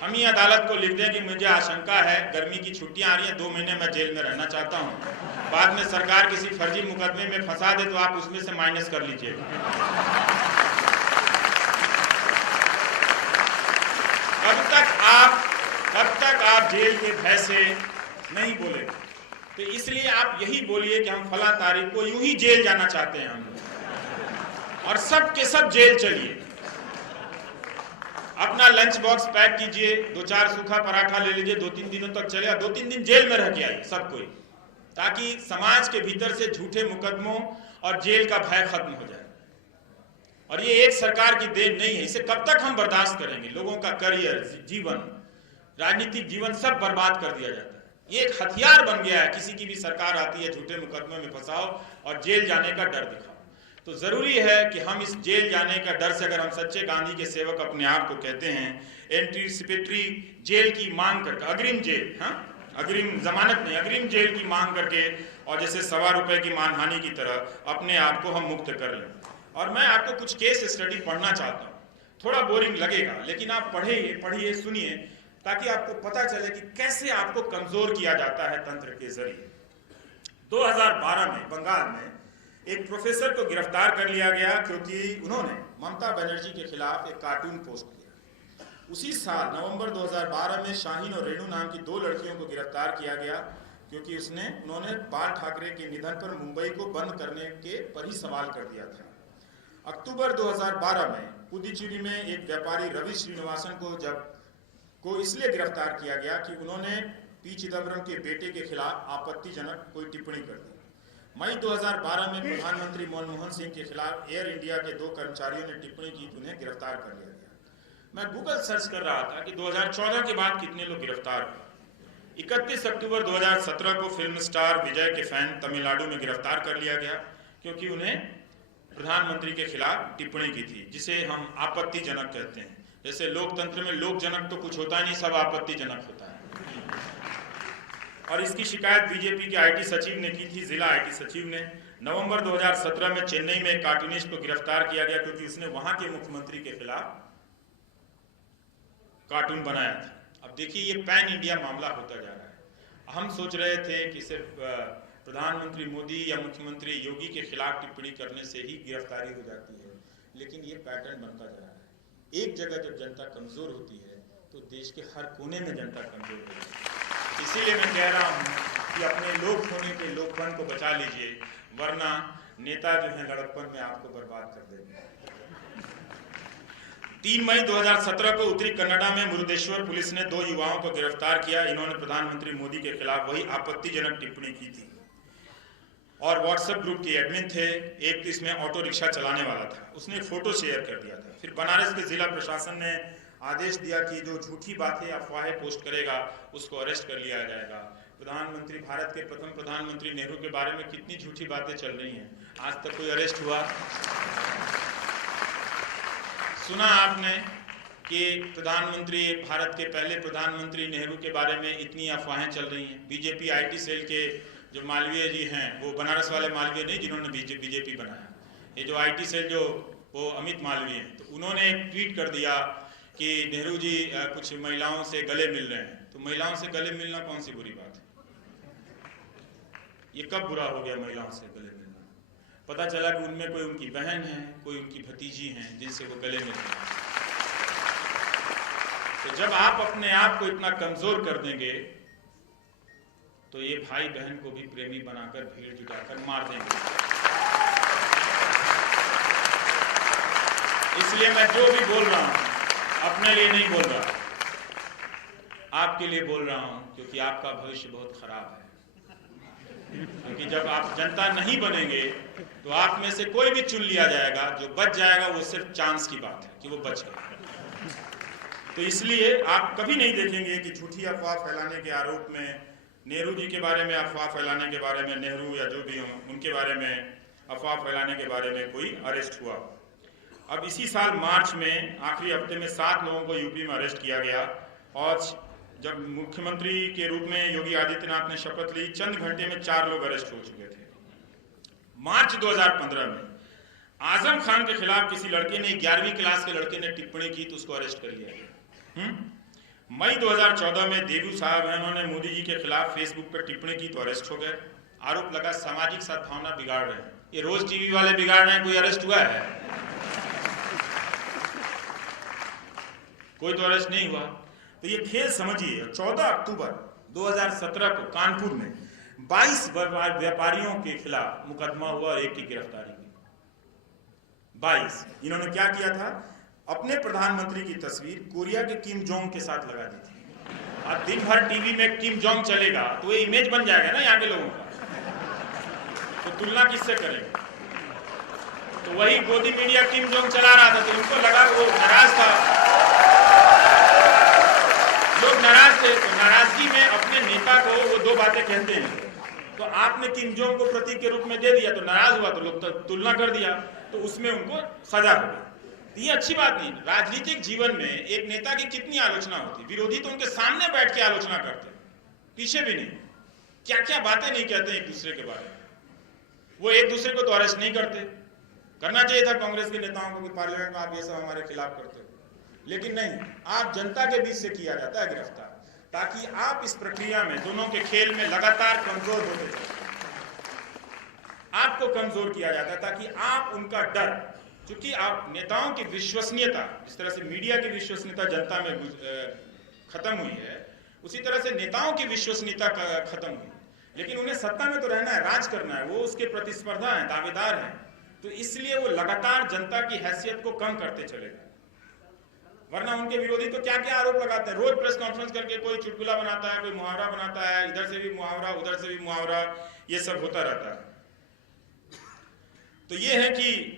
हम ही अदालत को लिख दें कि मुझे आशंका है, गर्मी की छुट्टियां आ रही हैं, 2 महीने मैं जेल में रहना चाहता हूं, बाद में सरकार किसी फर्जी मुकदमे में फंसा दे तो आप उसमें से माइनस कर लीजिएगा। कब तक आप जेल के भय से नहीं बोले? तो इसलिए आप यही बोलिए कि हम फला तारीख को यूं ही जेल जाना चाहते हैं हम लोग, और सब के सब जेल चलिए। अपना लंच बॉक्स पैक कीजिए, 2-4 सूखा पराठा ले लीजिए, 2-3 दिनों तक चले, 2-3 दिन जेल में रह के आइए सब कोई, ताकि समाज के भीतर से झूठे मुकदमों और जेल का भय खत्म हो जाए। और ये एक सरकार की देन नहीं है, इसे कब तक हम बर्दाश्त करेंगे? लोगों का करियर, जीवन, राजनीतिक जीवन सब बर्बाद कर दिया जाता है। ये एक हथियार बन गया है। किसी की भी सरकार आती है, झूठे मुकदमे में फंसाओ और जेल जाने का डर दिखाओ। तो जरूरी है कि हम इस जेल जाने का डर से, अगर हम सच्चे गांधी के सेवक अपने आप को कहते हैं, एंटीसिपेटरी जेल की मांग करके, अग्रिम जेल, अग्रिम जमानत नहीं, अग्रिम जेल की मांग करके, और जैसे ₹1.25 की मानहानि की तरह अपने आप को हम मुक्त कर लें। और मैं आपको कुछ केस स्टडी पढ़ना चाहता हूँ। थोड़ा बोरिंग लगेगा, लेकिन आप पढ़िए, सुनिए, ताकि आपको पता चले कि कैसे आपको कमजोर किया जाता है तंत्र के जरिए। 2012 में बंगाल में एक प्रोफेसर को गिरफ्तार कर लिया गया क्योंकि उन्होंने ममता बनर्जी के खिलाफ एक कार्टून पोस्ट किया। उसी साल नवंबर 2012 में शाहीन और रेणु नाम की 2 लड़कियों को गिरफ्तार किया गया क्योंकि उन्होंने बाल ठाकरे के निधन पर मुंबई को बंद करने के पर ही सवाल कर दिया था। अक्टूबर 2012 में पुदुचेरी में एक व्यापारी रवि श्रीनिवासन को इसलिए गिरफ्तार किया गया कि उन्होंने पी चिदम्बरम के बेटे के खिलाफ आपत्तिजनक कोई टिप्पणी कर दी। मई 2012 में प्रधानमंत्री मनमोहन सिंह के खिलाफ एयर इंडिया के 2 कर्मचारियों ने टिप्पणी की, उन्हें गिरफ्तार कर लिया गया। मैं गूगल सर्च कर रहा था कि 2014 के बाद कितने लोग गिरफ्तार हुए। 31 अक्टूबर 2017 को फिल्म स्टार विजय के फैन तमिलनाडु में गिरफ्तार कर लिया गया क्योंकि उन्हें प्रधानमंत्री के खिलाफ टिप्पणी की थी, जिसे हम आपत्तिजनक कहते हैं। जैसे लोकतंत्र में लोकजनक तो कुछ होता नहीं, सब आपत्तिजनक होता है। और इसकी शिकायत बीजेपी के आईटी सचिव ने की थी, जिला आईटी सचिव ने। नवंबर 2017 में चेन्नई में एक कार्टूनिस्ट को गिरफ्तार किया गया क्योंकि उसने वहां के मुख्यमंत्री के खिलाफ कार्टून बनाया था। अब देखिए, ये पैन इंडिया मामला होता जा रहा है। हम सोच रहे थे कि सिर्फ प्रधानमंत्री मोदी या मुख्यमंत्री योगी के खिलाफ टिप्पणी करने से ही गिरफ्तारी हो जाती है, लेकिन ये पैटर्न बनता जा रहा है। एक जगह जब जनता कमजोर होती है तो देश के हर कोने में जनता कमजोर हो जाती है। इसीलिए मैं कह रहा हूँ कि अपने लोक होने के लोकपन को बचा लीजिए, वरना नेता जो है लड़कपन में आपको बर्बाद कर देंगे। 3 मई 2017 को उत्तरी कन्नडा में मुरुदेश्वर पुलिस ने 2 युवाओं को गिरफ्तार किया। इन्होंने प्रधानमंत्री मोदी के खिलाफ वही आपत्तिजनक टिप्पणी की थी और व्हाट्सएप ग्रुप के एडमिन थे। एक इसमें ऑटो रिक्शा चलाने वाला था, उसने फोटो शेयर कर दिया था। फिर बनारस के जिला प्रशासन ने आदेश दिया कि जो झूठी बातें, अफवाहें पोस्ट करेगा उसको अरेस्ट कर लिया जाएगा। प्रधानमंत्री, भारत के प्रथम प्रधानमंत्री नेहरू के बारे में कितनी झूठी बातें चल रही हैं, आज तक कोई अरेस्ट हुआ? सुना आपने कि प्रधानमंत्री, भारत के पहले प्रधानमंत्री नेहरू के बारे में इतनी अफवाहें चल रही हैं। बीजेपी आईटी सेल के जो मालवीय जी हैं, वो बनारस वाले मालवीय नहीं जिन्होंने बीजेपी बनाया, ये जो आईटी सेल जो वो अमित मालवीय हैं, तो उन्होंने एक ट्वीट कर दिया कि नेहरू जी कुछ महिलाओं से गले मिल रहे हैं। तो महिलाओं से गले मिलना कौन सी बुरी बात है? ये कब बुरा हो गया महिलाओं से गले मिलना? पता चला कि उनमें कोई उनकी बहन है, कोई उनकी भतीजी हैं जिनसे वो गले मिल रहे हैं। तो जब आप अपने आप को इतना कमजोर कर देंगे तो ये भाई बहन को भी प्रेमी बनाकर भीड़ जुटाकर मार देंगे। इसलिए मैं जो भी बोल रहा हूं अपने लिए नहीं बोल रहा, आपके लिए बोल रहा हूं, क्योंकि आपका भविष्य बहुत खराब है। क्योंकि जब आप जनता नहीं बनेंगे तो आप में से कोई भी चुन लिया जाएगा, जो बच जाएगा वो सिर्फ चांस की बात है कि वो बच गया। तो इसलिए आप कभी नहीं देखेंगे कि झूठी अफवाह फैलाने के आरोप में, नेहरू जी के बारे में अफवाह फैलाने के बारे में, नेहरू या जो भी हों उनके बारे में अफवाह फैलाने के बारे में कोई अरेस्ट हुआ। अब इसी साल मार्च में आखिरी हफ्ते में 7 लोगों को यूपी में अरेस्ट किया गया, और जब मुख्यमंत्री के रूप में योगी आदित्यनाथ ने शपथ ली, चंद घंटे में 4 लोग अरेस्ट हो चुके थे। मार्च 2015 में आजम खान के खिलाफ किसी लड़के ने, 11वीं क्लास के लड़के ने टिप्पणी की तो उसको अरेस्ट कर लिया गया। मई 2014 में देवू साहब हैं, उन्होंने मोदी जी के खिलाफ फेसबुक पर टिप्पणी की तो अरेस्ट हो गए। आरोप लगा सामाजिक सद्भावना बिगाड़ रहे हैं। ये रोज टीवी वाले बिगाड़ रहे हैं, कोई अरेस्ट हुआ है? कोई तो अरेस्ट नहीं हुआ। तो ये खेल समझिए। 14 अक्टूबर 2017 को कानपुर में 22 व्यापारियों के खिलाफ मुकदमा हुआ और एक की गिरफ्तारी की। 22। इन्होंने क्या किया था? अपने प्रधानमंत्री की तस्वीर कोरिया के किम जोंग के साथ लगा दी थी। अब दिन भर टीवी में किम जोंग चलेगा तो ये इमेज बन जाएगा ना यहाँ के लोगों का, तो तुलना किससे करेंगे? तो वही गोदी मीडिया किम जोंग चला रहा था तो उनको लगा वो नाराज था, लोग नाराज थे, तो नाराजगी में अपने नेता को वो 2 बातें कहते हैं। तो आपने किम जोंग को प्रतीक के रूप में दे दिया तो नाराज हुआ, तो लोग तुलना कर दिया, तो उसमें उनको सजा हो गई। ये अच्छी बात नहीं। राजनीतिक जीवन में एक नेता की कितनी आलोचना होती, विरोधी तो उनके सामने बैठ के आलोचना करते, पीछे भी नहीं, क्या क्या बातें नहीं कहते एक दूसरे के बारे में। वो एक दूसरे को तो अरेस्ट नहीं करते। करना चाहिए था कांग्रेस के नेताओं को कि पार्लियामेंट में आप ये सब हमारे खिलाफ करते हो, लेकिन नहीं, आप जनता के बीच से किया जाता है गिरफ्तार, ताकि आप इस प्रक्रिया में, दोनों के खेल में लगातार कमजोर होते जाए। आपको कमजोर किया जाता है ताकि आप उनका डर, क्योंकि आप नेताओं की विश्वसनीयता, जिस तरह से मीडिया की विश्वसनीयता जनता में खत्म हुई है, उसी तरह से नेताओं की विश्वसनीयता खत्म हुई। लेकिन उन्हें सत्ता में तो रहना है, राज करना है, वो उसके प्रतिस्पर्धा है, दावेदार हैं, तो इसलिए वो लगातार जनता की हैसियत को कम करते चलेगा। वरना उनके विरोधी तो क्या क्या आरोप लगाते हैं, रोज प्रेस कॉन्फ्रेंस करके कोई चुटकुला बनाता है, कोई मुहावरा बनाता है, इधर से भी मुहावरा उधर से भी मुहावरा, ये सब होता रहता है। तो ये है कि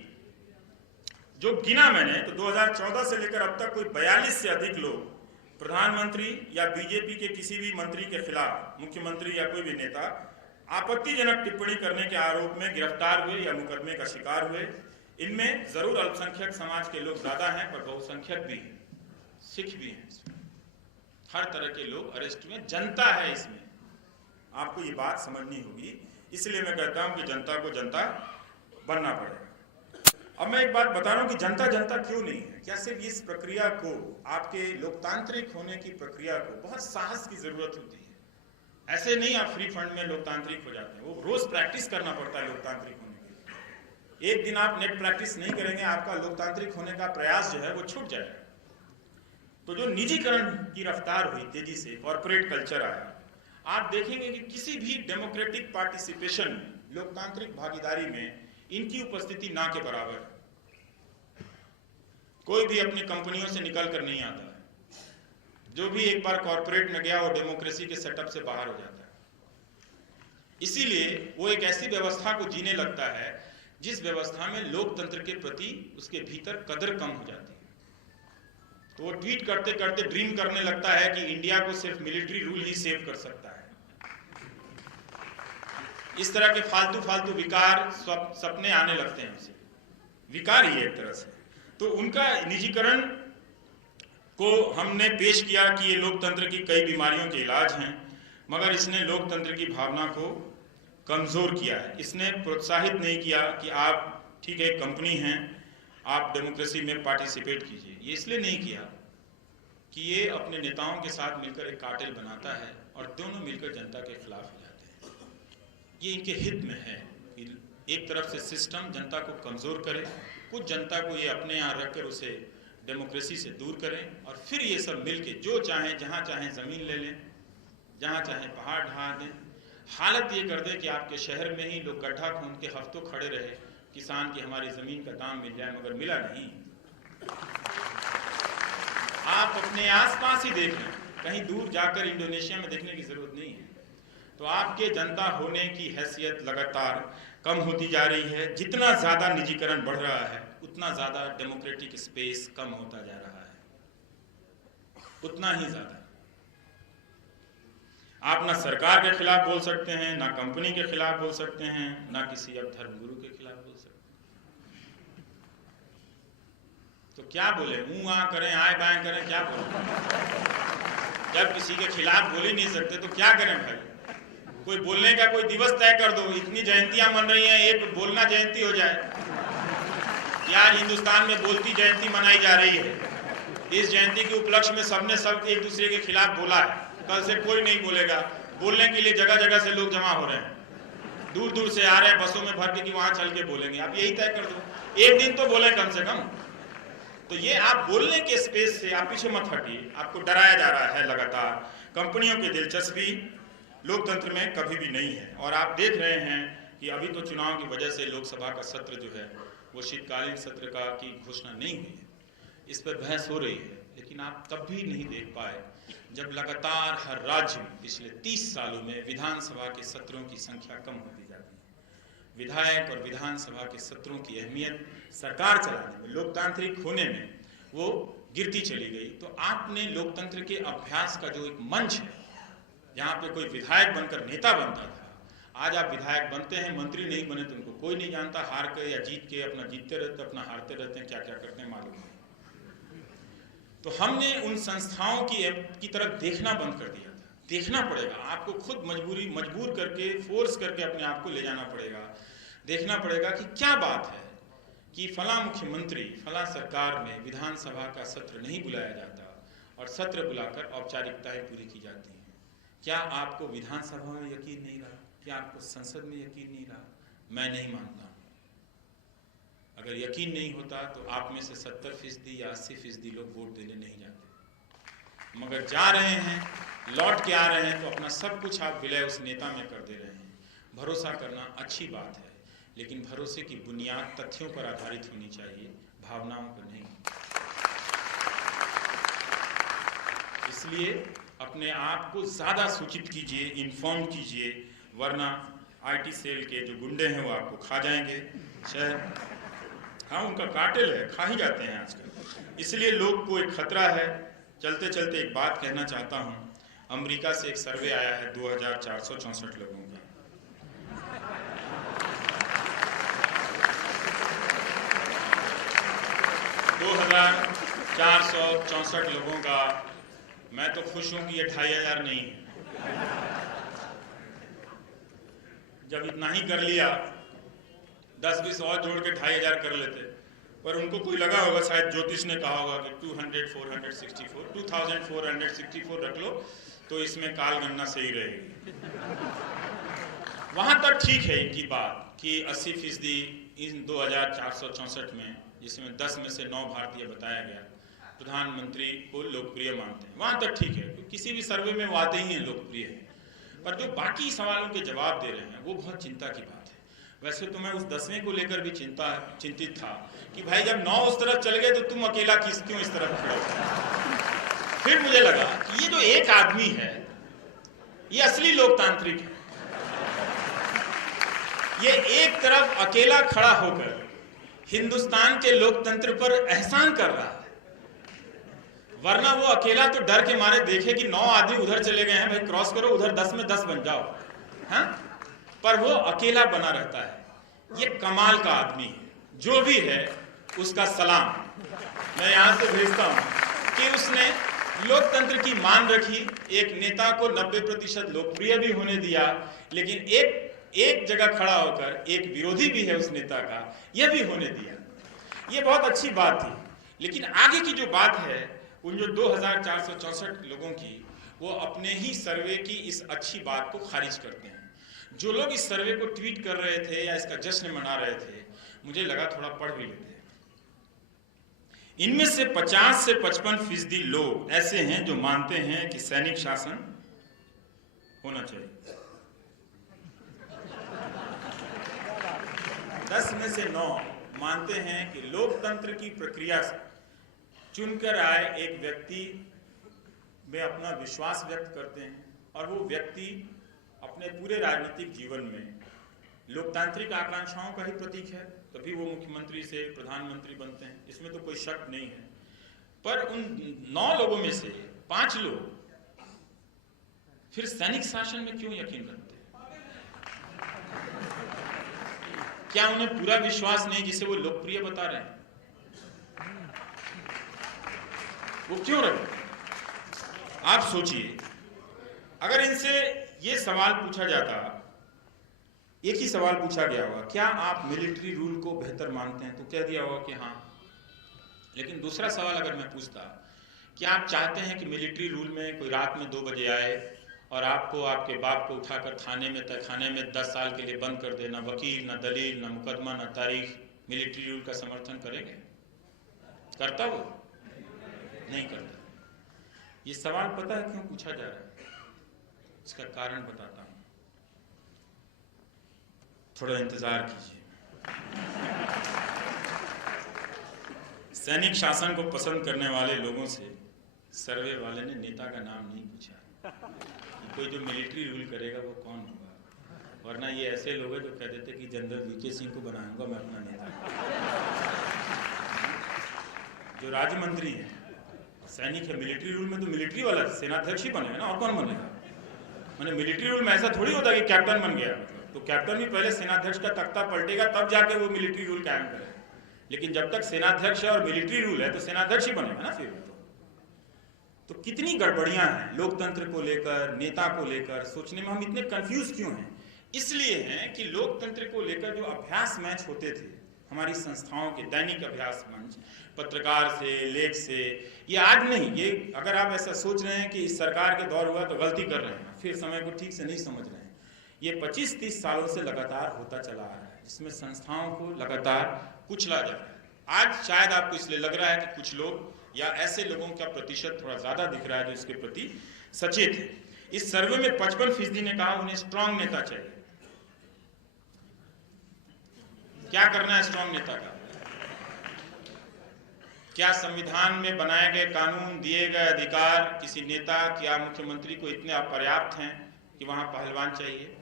जो गिना मैंने, तो 2014 से लेकर अब तक कोई 42 से अधिक लोग प्रधानमंत्री या बीजेपी के किसी भी मंत्री के खिलाफ, मुख्यमंत्री या कोई भी नेता, आपत्तिजनक टिप्पणी करने के आरोप में गिरफ्तार हुए या मुकदमे का शिकार हुए। इनमें जरूर अल्पसंख्यक समाज के लोग ज्यादा हैं, पर बहुसंख्यक भी हैं, सिख भी हैं, इसमें हर तरह के लोग अरेस्ट में, जनता है इसमें, आपको ये बात समझनी होगी। इसलिए मैं कहता हूं कि जनता को जनता बनना पड़ेगा। अब मैं एक बात बता रहा हूं कि जनता जनता क्यों नहीं है। क्या सिर्फ इस प्रक्रिया को, आपके लोकतांत्रिक होने की प्रक्रिया को बहुत साहस की जरूरत होती है। ऐसे नहीं आप फ्री फंड में लोकतांत्रिक हो जाते हैं, वो रोज प्रैक्टिस करना पड़ता है लोकतांत्रिक होने के लिए। एक दिन आप नेट प्रैक्टिस नहीं करेंगे, आपका लोकतांत्रिक होने का प्रयास जो है वो छूट जाएगा। तो जो निजीकरण की रफ्तार हुई, तेजी से कॉर्पोरेट कल्चर आया, आप देखेंगे कि किसी भी डेमोक्रेटिक पार्टिसिपेशन में, लोकतांत्रिक भागीदारी में इनकी उपस्थिति ना के बराबर है। कोई भी अपनी कंपनियों से निकल कर नहीं आता है। जो भी एक बार कॉर्पोरेट में गया वो डेमोक्रेसी के सेटअप से बाहर हो जाता है। इसीलिए वो एक ऐसी व्यवस्था को जीने लगता है जिस व्यवस्था में लोकतंत्र के प्रति उसके भीतर कदर कम हो जाती है। तो वो ट्वीट करते करते ड्रीम करने लगता है कि इंडिया को सिर्फ मिलिट्री रूल ही सेव कर सकता है। इस तरह के फालतू फालतू विकार, सपने आने लगते हैं उसे, विकार ही है एक तरह से। तो उनका निजीकरण को हमने पेश किया कि ये लोकतंत्र की कई बीमारियों के इलाज हैं, मगर इसने लोकतंत्र की भावना को कमजोर किया है। इसने प्रोत्साहित नहीं किया कि आप ठीक है कंपनी हैं, आप डेमोक्रेसी में पार्टिसिपेट कीजिए। ये इसलिए नहीं किया कि ये अपने नेताओं के साथ मिलकर एक कार्टेल बनाता है और दोनों मिलकर जनता के खिलाफ हो जाते हैं। ये इनके हित में है कि एक तरफ से सिस्टम जनता को कमजोर करे, कुछ जनता को ये अपने यहाँ रखकर उसे डेमोक्रेसी से दूर करें और फिर ये सब मिलके जो चाहें जहाँ चाहें ज़मीन ले लें, जहाँ चाहें पहाड़ ढहा दें। हालत ये कर दें कि आपके शहर में ही लोग गड्ढा खोद के हफ्तों खड़े रहे, किसान की हमारी ज़मीन का दाम मिल जाए, मगर मिला नहीं। आप अपने आसपास ही देख लें, कहीं दूर जाकर इंडोनेशिया में देखने की ज़रूरत नहीं है। तो आपके जनता होने की हैसियत लगातार कम होती जा रही है। जितना ज़्यादा निजीकरण बढ़ रहा है उतना ज़्यादा डेमोक्रेटिक स्पेस कम होता जा रहा है, उतना ही ज़्यादा। आप ना सरकार के खिलाफ बोल सकते हैं, ना कंपनी के खिलाफ बोल सकते हैं, ना किसी अब धर्मगुरु के खिलाफ बोल सकते हैं। तो क्या बोले, मुंह आ करें, आए बाएं करें, क्या बोले? जब किसी के खिलाफ बोल ही नहीं सकते तो क्या करें भाई? कोई बोलने का कोई दिवस तय कर दो। इतनी जयंतियां मन रही हैं, एक बोलना जयंती हो जाए। क्या हिंदुस्तान में बोलती जयंती मनाई जा रही है? इस जयंती के उपलक्ष्य में सबने सब एक दूसरे के खिलाफ बोला है। कल से कोई नहीं बोलेगा। बोलने के लिए जगह जगह से लोग जमा हो रहे हैं, दूर दूर से आ रहे हैं बसों में भर के कि वहां चल के बोलेंगे। आप यही तय कर दो, एक दिन तो बोले कम से कम। तो ये आप बोलने के स्पेस से आप पीछे मत हटिए। आपको डराया जा रहा है लगातार। कंपनियों की दिलचस्पी लोकतंत्र में कभी भी नहीं है। और आप देख रहे हैं कि अभी तो चुनाव की वजह से लोकसभा का सत्र जो है वो शीतकालीन सत्र का की घोषणा नहीं हुई है, इस पर बहस हो रही है। लेकिन आप तब भी नहीं देख पाए जब लगातार हर राज्य में पिछले 30 सालों में विधानसभा के सत्रों की संख्या कम होती जाती है। विधायक और विधानसभा के सत्रों की अहमियत सरकार चलाने में, लोकतांत्रिक होने में वो गिरती चली गई। तो आपने लोकतंत्र के अभ्यास का जो एक मंच है, जहाँ पे कोई विधायक बनकर नेता बनता था, आज आप विधायक बनते हैं, मंत्री नहीं बने तो उनको कोई नहीं जानता। हार के या जीत के अपना जीतते रहते, अपना हारते रहते हैं, क्या क्या करते हैं मालूम नहीं। तो हमने उन संस्थाओं की तरफ देखना बंद कर दिया था। देखना पड़ेगा, आपको खुद मजबूर करके, फोर्स करके अपने आप को ले जाना पड़ेगा। देखना पड़ेगा कि क्या बात है कि फला मुख्यमंत्री, फला सरकार में विधानसभा का सत्र नहीं बुलाया जाता और सत्र बुलाकर औपचारिकताएं पूरी की जाती हैं। क्या आपको विधानसभा में यकीन नहीं रहा? क्या आपको संसद में यकीन नहीं रहा? मैं नहीं मानता। अगर यकीन नहीं होता तो आप में से 70% या 80% लोग वोट देने नहीं जाते। मगर जा रहे हैं, लौट के आ रहे हैं, तो अपना सब कुछ आप विलय उस नेता में कर दे रहे हैं। भरोसा करना अच्छी बात है, लेकिन भरोसे की बुनियाद तथ्यों पर आधारित होनी चाहिए, भावनाओं पर नहीं। इसलिए अपने आप को ज़्यादा सूचित कीजिए, इन्फॉर्म कीजिए, वरना IT सेल के जो गुंडे हैं वो आपको खा जाएंगे। शायद हाँ, उनका कार्टेल है, खा ही जाते हैं आजकल। इसलिए लोग को एक खतरा है। चलते चलते एक बात कहना चाहता हूँ। अमेरिका से एक सर्वे आया है 2464 लोगों का। $2464 लोगों का। मैं तो खुश हूं कि ये 2500 नहीं है। जब इतना ही कर लिया, 10-20 और जोड़ के 2500 कर लेते। पर उनको कोई लगा होगा, शायद ज्योतिष ने कहा होगा कि 2464 रख लो तो इसमें काल गणना सही रहेगी। वहां तक ठीक है इनकी बात कि 80% इन 2464 में, जिसमें 10 में से 9 भारतीय बताया गया, प्रधानमंत्री को लोकप्रिय मानते हैं। वहां तक ठीक है, किसी भी सर्वे में वो आते ही हैं लोकप्रिय है। पर जो बाकी सवालों के जवाब दे रहे हैं वो बहुत चिंता की बात है। वैसे तो मैं उस 10वें को लेकर भी चिंतित था कि भाई जब 9 उस तरफ चल गए तो तुम अकेला क्यों इस तरफ खड़े हो। फिर मुझे लगा कि ये जो एक आदमी है ये असली लोकतांत्रिक है। ये एक तरफ अकेला खड़ा होकर हिंदुस्तान के लोकतंत्र पर एहसान कर रहा है, वरना वो अकेला तो डर के मारे देखे कि 9 आदमी उधर चले गए हैं, भाई क्रॉस करो, उधर 10 में 10 बन जाओ। हाँ, पर वो अकेला बना रहता है। ये कमाल का आदमी है। जो भी है उसका सलाम मैं यहां से भेजता हूं कि उसने लोकतंत्र की मान रखी, एक नेता को 90% लोकप्रिय भी होने दिया, लेकिन एक जगह खड़ा होकर एक विरोधी भी है उस नेता का, यह भी होने दिया। ये बहुत अच्छी बात थी। लेकिन आगे की जो बात है, उन जो 2464 लोगों की, वो अपने ही सर्वे की इस अच्छी बात को खारिज करते हैं। जो लोग इस सर्वे को ट्वीट कर रहे थे या इसका जश्न मना रहे थे, मुझे लगा थोड़ा पढ़ भी लेते हैं। इनमें से 50 से 55% लोग ऐसे हैं जो मानते हैं कि सैनिक शासन होना चाहिए। 10 में से 9 मानते हैं कि लोकतंत्र की प्रक्रिया से चुनकर आए एक व्यक्ति में अपना विश्वास व्यक्त करते हैं और वो व्यक्ति अपने पूरे राजनीतिक जीवन में लोकतांत्रिक आकांक्षाओं का ही प्रतीक है, तभी वो मुख्यमंत्री से प्रधानमंत्री बनते हैं, इसमें तो कोई शक नहीं है। पर उन 9 लोगों में से 5 लोग फिर सैनिक शासन में क्यों यकीन रखते हैं? क्या उन्हें पूरा विश्वास नहीं जिसे वो लोकप्रिय बता रहे हैं? वो क्यों रखते? आप सोचिए, अगर इनसे ये सवाल पूछा जाता, एक ही सवाल पूछा गया होगा, क्या आप मिलिट्री रूल को बेहतर मानते हैं, तो कह दिया होगा कि हाँ। लेकिन दूसरा सवाल अगर मैं पूछता, क्या आप चाहते हैं कि मिलिट्री रूल में कोई रात में 2 बजे आए और आपको, आपके बाप को उठाकर थाने में 10 साल के लिए बंद कर दे, ना वकील, ना दलील, ना मुकदमा, ना तारीख, मिलिट्री रूल का समर्थन करेंगे? करता वो? नहीं करता। ये सवाल पता है क्यों पूछा जा रहा है? इसका कारण बताता हूं, थोड़ा इंतजार कीजिए। सैनिक शासन को पसंद करने वाले लोगों से सर्वे वाले ने नेता का नाम नहीं पूछा, कोई जो मिलिट्री रूल करेगा वो कौन होगा, वरना ये ऐसे लोग हैं जो कह देते कि जनरल वीके सिंह को बनाऊंगा मैं अपना नेता। जो राज्य मंत्री है सैनिक है, मिलिट्री रूल में तो मिलिट्री वाला सेनाध्यक्ष ही बनेगा ना, और कौन बनेगा? मैंने मिलिट्री रूल में ऐसा थोड़ी होता कि कैप्टन बन गया, तो कैप्टन भी पहले सेनाध्यक्ष का तख्ता पलटेगा तब जाके वो मिलिट्री रूल कायम करेगा। लेकिन जब तक सेनाध्यक्ष है और मिलिट्री रूल है तो सेनाध्यक्ष ही बनेगा ना फिर। तो कितनी गड़बड़ियां हैं लोकतंत्र को लेकर, नेता को लेकर। सोचने में हम इतने कंफ्यूज क्यों हैं? इसलिए हैं कि लोकतंत्र को लेकर जो अभ्यास मैच होते थे हमारी संस्थाओं के, दैनिक अभ्यास मंच, पत्रकार से, लेख से, ये आज नहीं, ये अगर आप ऐसा सोच रहे हैं कि इस सरकार के दौर हुआ तो गलती कर रहे हैं, फिर समय को ठीक से नहीं समझ रहे हैं। ये 25-30 सालों से लगातार होता चला आ रहा है, जिसमें संस्थाओं को लगातार कुचला जा रहा है। आज शायद आपको इसलिए लग रहा है कि कुछ लोग या ऐसे लोगों का प्रतिशत थोड़ा ज्यादा दिख रहा है जो इसके प्रति सचेत है। इस सर्वे में 55% ने कहा उन्हें स्ट्रांग नेता चाहिए। क्या करना है स्ट्रांग नेता का? क्या संविधान में बनाए गए कानून, दिए गए अधिकार किसी नेता या मुख्यमंत्री को इतने अपर्याप्त हैं कि वहां पहलवान चाहिए?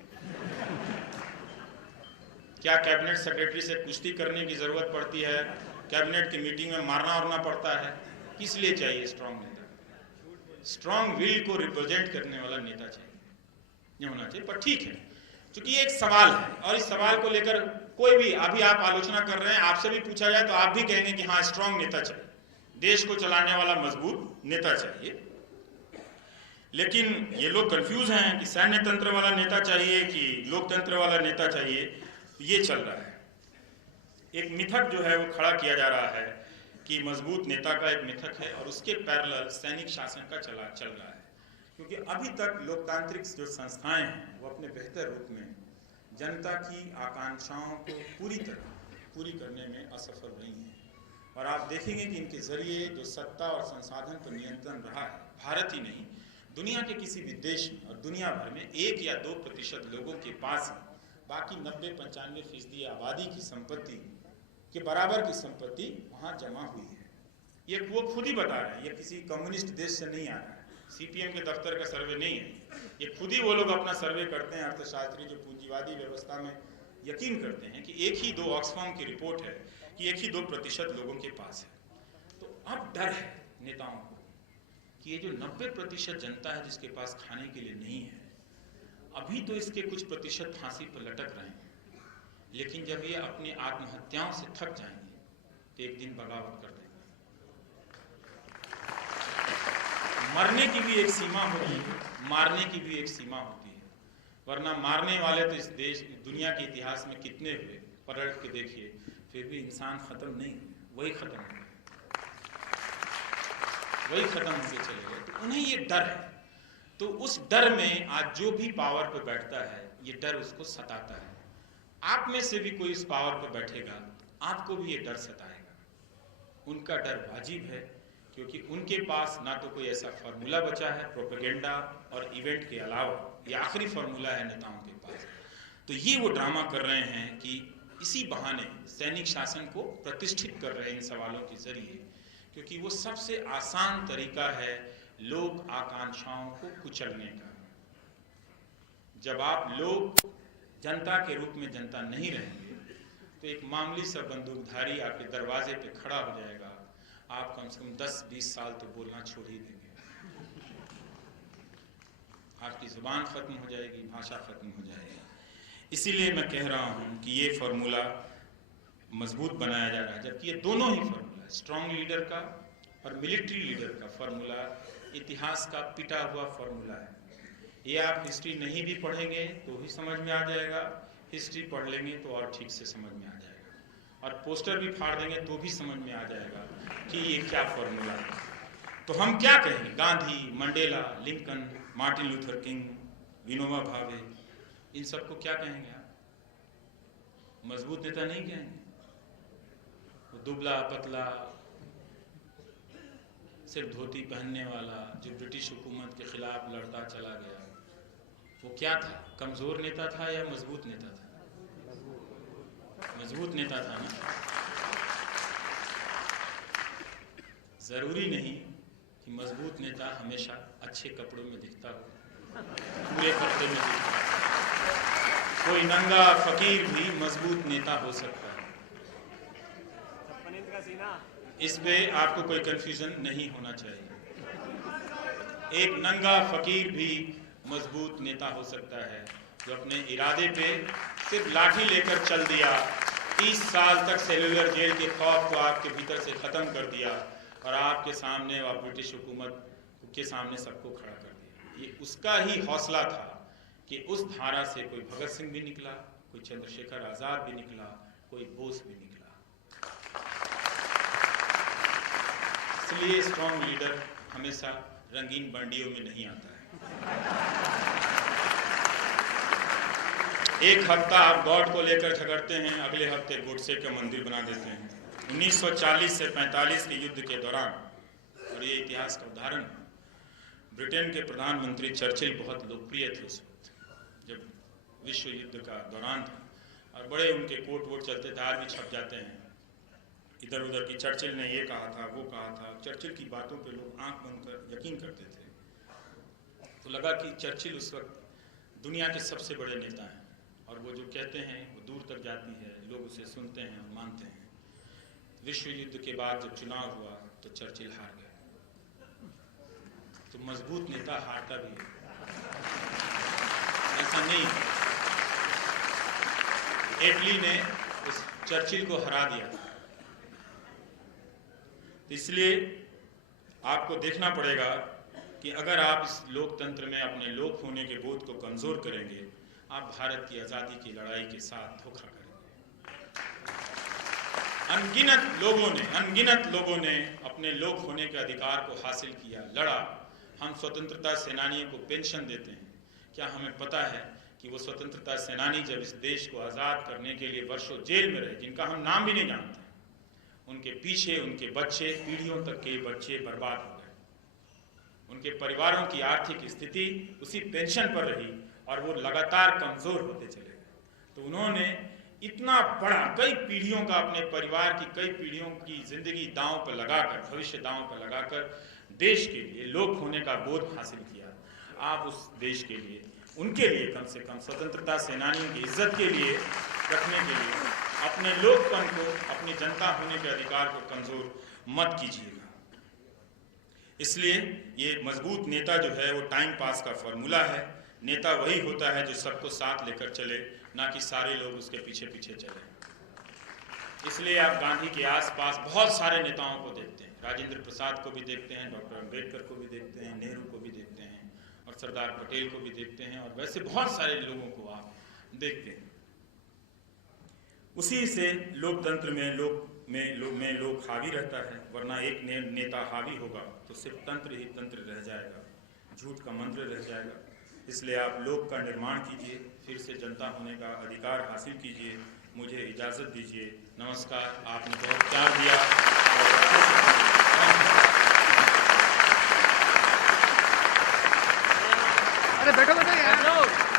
क्या कैबिनेट सेक्रेटरी से कुश्ती करने की जरूरत पड़ती है? कैबिनेट की मीटिंग में मारना वारना पड़ता है? किस लिए चाहिए स्ट्रांग नेता? स्ट्रांग विल को रिप्रेजेंट करने वाला नेता चाहिए, ये होना चाहिए। पर ठीक है, क्योंकि ये एक सवाल है और इस सवाल को लेकर कोई भी, अभी आप आलोचना कर रहे हैं, आपसे भी पूछा जाए तो आप भी कहेंगे कि हाँ स्ट्रांग नेता चाहिए, देश को चलाने वाला मजबूत नेता चाहिए। लेकिन ये लोग कंफ्यूज हैं कि सैन्य तंत्र वाला नेता चाहिए कि लोकतंत्र वाला नेता चाहिए। ये चल रहा है, एक मिथक जो है वो खड़ा किया जा रहा है कि मजबूत नेता का एक मिथक है और उसके पैरेलल सैनिक शासन का चल रहा है। क्योंकि अभी तक लोकतांत्रिक जो संस्थाएं हैं वो अपने बेहतर रूप में जनता की आकांक्षाओं को पूरी करने में असफल रही हैं। और आप देखेंगे कि इनके जरिए जो सत्ता और संसाधन पर नियंत्रण रहा है, भारत ही नहीं दुनिया के किसी भी देश में और दुनिया भर में 1 या 2% लोगों के पास ही बाकी 90-95% आबादी की संपत्ति के बराबर की संपत्ति वहां जमा हुई है। ये वो खुद ही बता रहे हैं, ये किसी कम्युनिस्ट देश से नहीं आ रहा है, सीपीएम के दफ्तर का सर्वे नहीं है, ये खुद ही वो लोग अपना सर्वे करते हैं। अर्थशास्त्री जो पूंजीवादी व्यवस्था में यकीन करते हैं कि 1 ही 2 ऑक्सफाम की रिपोर्ट है कि 1 ही 2% लोगों के पास है। तो अब डर है नेताओं को कि ये जो 90% जनता है जिसके पास खाने के लिए नहीं है, अभी तो इसके कुछ प्रतिशत फांसी पर लटक रहे हैं, लेकिन जब ये अपनी आत्महत्याओं से थक जाएंगे तो एक दिन बगावत कर देंगे। मरने की भी एक सीमा होती है, मारने की भी एक सीमा होती है, वरना मारने वाले तो इस देश दुनिया के इतिहास में कितने हुए, पलट के देखिए, फिर भी इंसान खत्म नहीं हुए, वही खत्म हो गए, वही खत्म होके चले गए। तो उन्हें ये डर है, तो उस डर में आज जो भी पावर पे बैठता है ये डर उसको सताता है। आप में से भी कोई इस पावर पे बैठेगा आपको भी ये डर सताएगा, उनका डर वाजिब है, क्योंकि उनके पास ना तो कोई ऐसा फार्मूला बचा है प्रोपेगेंडा और इवेंट के अलावा, ये आखिरी फार्मूला है नेताओं के पास। तो ये वो ड्रामा कर रहे हैं कि इसी बहाने सैनिक शासन को प्रतिष्ठित कर रहे हैं इन सवालों के जरिए, क्योंकि वो सबसे आसान तरीका है लोक आकांक्षाओं को कुचलने का। जब आप लोग जनता के रूप में जनता नहीं रहेंगे तो एक मामूली सा बंदूकधारी आपके दरवाजे पे खड़ा हो जाएगा, आप कम से कम 10-20 साल तो बोलना छोड़ ही देंगे, आपकी जुबान खत्म हो जाएगी, भाषा खत्म हो जाएगी। इसीलिए मैं कह रहा हूं कि ये फार्मूला मजबूत बनाया जा रहा है, जबकि ये दोनों ही फार्मूला, स्ट्रॉन्ग लीडर का और मिलिट्री लीडर का फार्मूला इतिहास का पिटा हुआ फार्मूला है। ये आप हिस्ट्री नहीं भी पढ़ेंगे तो भी समझ में आ जाएगा, हिस्ट्री पढ़ लेंगे तो और ठीक से समझ में आ जाएगा, और पोस्टर भी फाड़ देंगे तो भी समझ में आ जाएगा कि ये क्या फार्मूला है। तो हम क्या कहेंगे, Gandhi, Mandela, Lincoln, Martin Luther king, Vinoba Bhave, इन सबको क्या कहेंगे आप? मजबूत नेता नहीं कहेंगे। वो दुबला पतला सिर्फ धोती पहनने वाला जो ब्रिटिश हुकूमत के खिलाफ लड़ता चला गया, वो क्या था? कमजोर नेता था या मजबूत नेता था? मजबूत नेता था ना। जरूरी नहीं कि मजबूत नेता हमेशा अच्छे कपड़ों में दिखता हो, पूरे पर्दे में दिखता हो। कोई नंगा फकीर भी मजबूत नेता हो सकता है। इस पे आपको कोई कंफ्यूजन नहीं होना चाहिए। एक नंगा फकीर भी मजबूत नेता हो सकता है जो अपने इरादे पे सिर्फ लाठी लेकर चल दिया, 30 साल तक सेलुलर जेल के खौफ को आपके भीतर से खत्म कर दिया और आपके सामने और ब्रिटिश हुकूमत के सामने सबको खड़ा कर दिया। ये उसका ही हौसला था कि उस धारा से कोई भगत सिंह भी निकला, कोई चंद्रशेखर आजाद भी निकला, कोई बोस भी निकला। इसलिए स्ट्रॉन्ग लीडर हमेशा रंगीन बंडियों में नहीं आता है। एक हफ्ता आप गॉड को लेकर झगड़ते हैं, अगले हफ्ते गोडसे का मंदिर बना देते हैं। 1940 से 45 के युद्ध के दौरान, और ये इतिहास का उदाहरण, ब्रिटेन के प्रधानमंत्री चर्चिल बहुत लोकप्रिय थे उस वक्त जब विश्व युद्ध का दौरान था, और बड़े उनके कोट वोट चलते थे, आज भी छप जाते हैं इधर उधर की। चर्चिल ने ये कहा था, वो कहा था। चर्चिल की बातों पे लोग आंख बंद कर यकीन करते थे। तो लगा कि चर्चिल उस वक्त दुनिया के सबसे बड़े नेता हैं, और वो जो कहते हैं वो दूर तक जाती है, लोग उसे सुनते हैं और मानते हैं। विश्व युद्ध के बाद जब चुनाव हुआ तो चर्चिल हार गया। तो मजबूत नेता हारता भी है, ऐसा नहीं। एटली ने उस चर्चिल को हरा दिया। इसलिए आपको देखना पड़ेगा कि अगर आप इस लोकतंत्र में अपने लोक होने के बोध को कमजोर करेंगे, आप भारत की आज़ादी की लड़ाई के साथ धोखा करेंगे। अनगिनत लोगों ने अपने लोक होने के अधिकार को हासिल किया, लड़ा। हम स्वतंत्रता सेनानियों को पेंशन देते हैं। क्या हमें पता है कि वो स्वतंत्रता सेनानी जब इस देश को आज़ाद करने के लिए वर्षों जेल में रहे, जिनका हम नाम भी नहीं जानते, उनके पीछे उनके बच्चे, पीढ़ियों तक के बच्चे बर्बाद हो गए। उनके परिवारों की आर्थिक स्थिति उसी पेंशन पर रही और वो लगातार कमजोर होते चले गए। तो उन्होंने इतना बड़ा, कई पीढ़ियों का, अपने परिवार की कई पीढ़ियों की जिंदगी दांव पर लगाकर, भविष्य दांव पर लगाकर देश के लिए लोक होने का बोध हासिल किया। आप उस देश के लिए, उनके लिए कम से कम स्वतंत्रता सेनानियों की इज्जत के लिए रखने के लिए अपने लोकपन को, अपनी जनता होने के अधिकार को कमजोर मत कीजिएगा। इसलिए ये मजबूत नेता जो है वो टाइम पास का फॉर्मूला है। नेता वही होता है जो सबको साथ लेकर चले, ना कि सारे लोग उसके पीछे पीछे चले। इसलिए आप गांधी के आसपास बहुत सारे नेताओं को देखते हैं, राजेंद्र प्रसाद को भी देखते हैं, डॉक्टर अंबेडकर को भी देखते हैं, नेहरू को भी देखते हैं, और सरदार पटेल को भी देखते हैं, और वैसे बहुत सारे लोगों को आप देखते हैं। उसी से लोकतंत्र में लोक हावी रहता है, वरना एक नेता हावी होगा तो सिर्फ तंत्र ही तंत्र रह जाएगा, झूठ का मंत्र रह जाएगा। इसलिए आप लोक का निर्माण कीजिए, फिर से जनता होने का अधिकार हासिल कीजिए। मुझे इजाज़त दीजिए। नमस्कार। आपने बहुत प्यार दिया। अरे बैठो बैठो यार।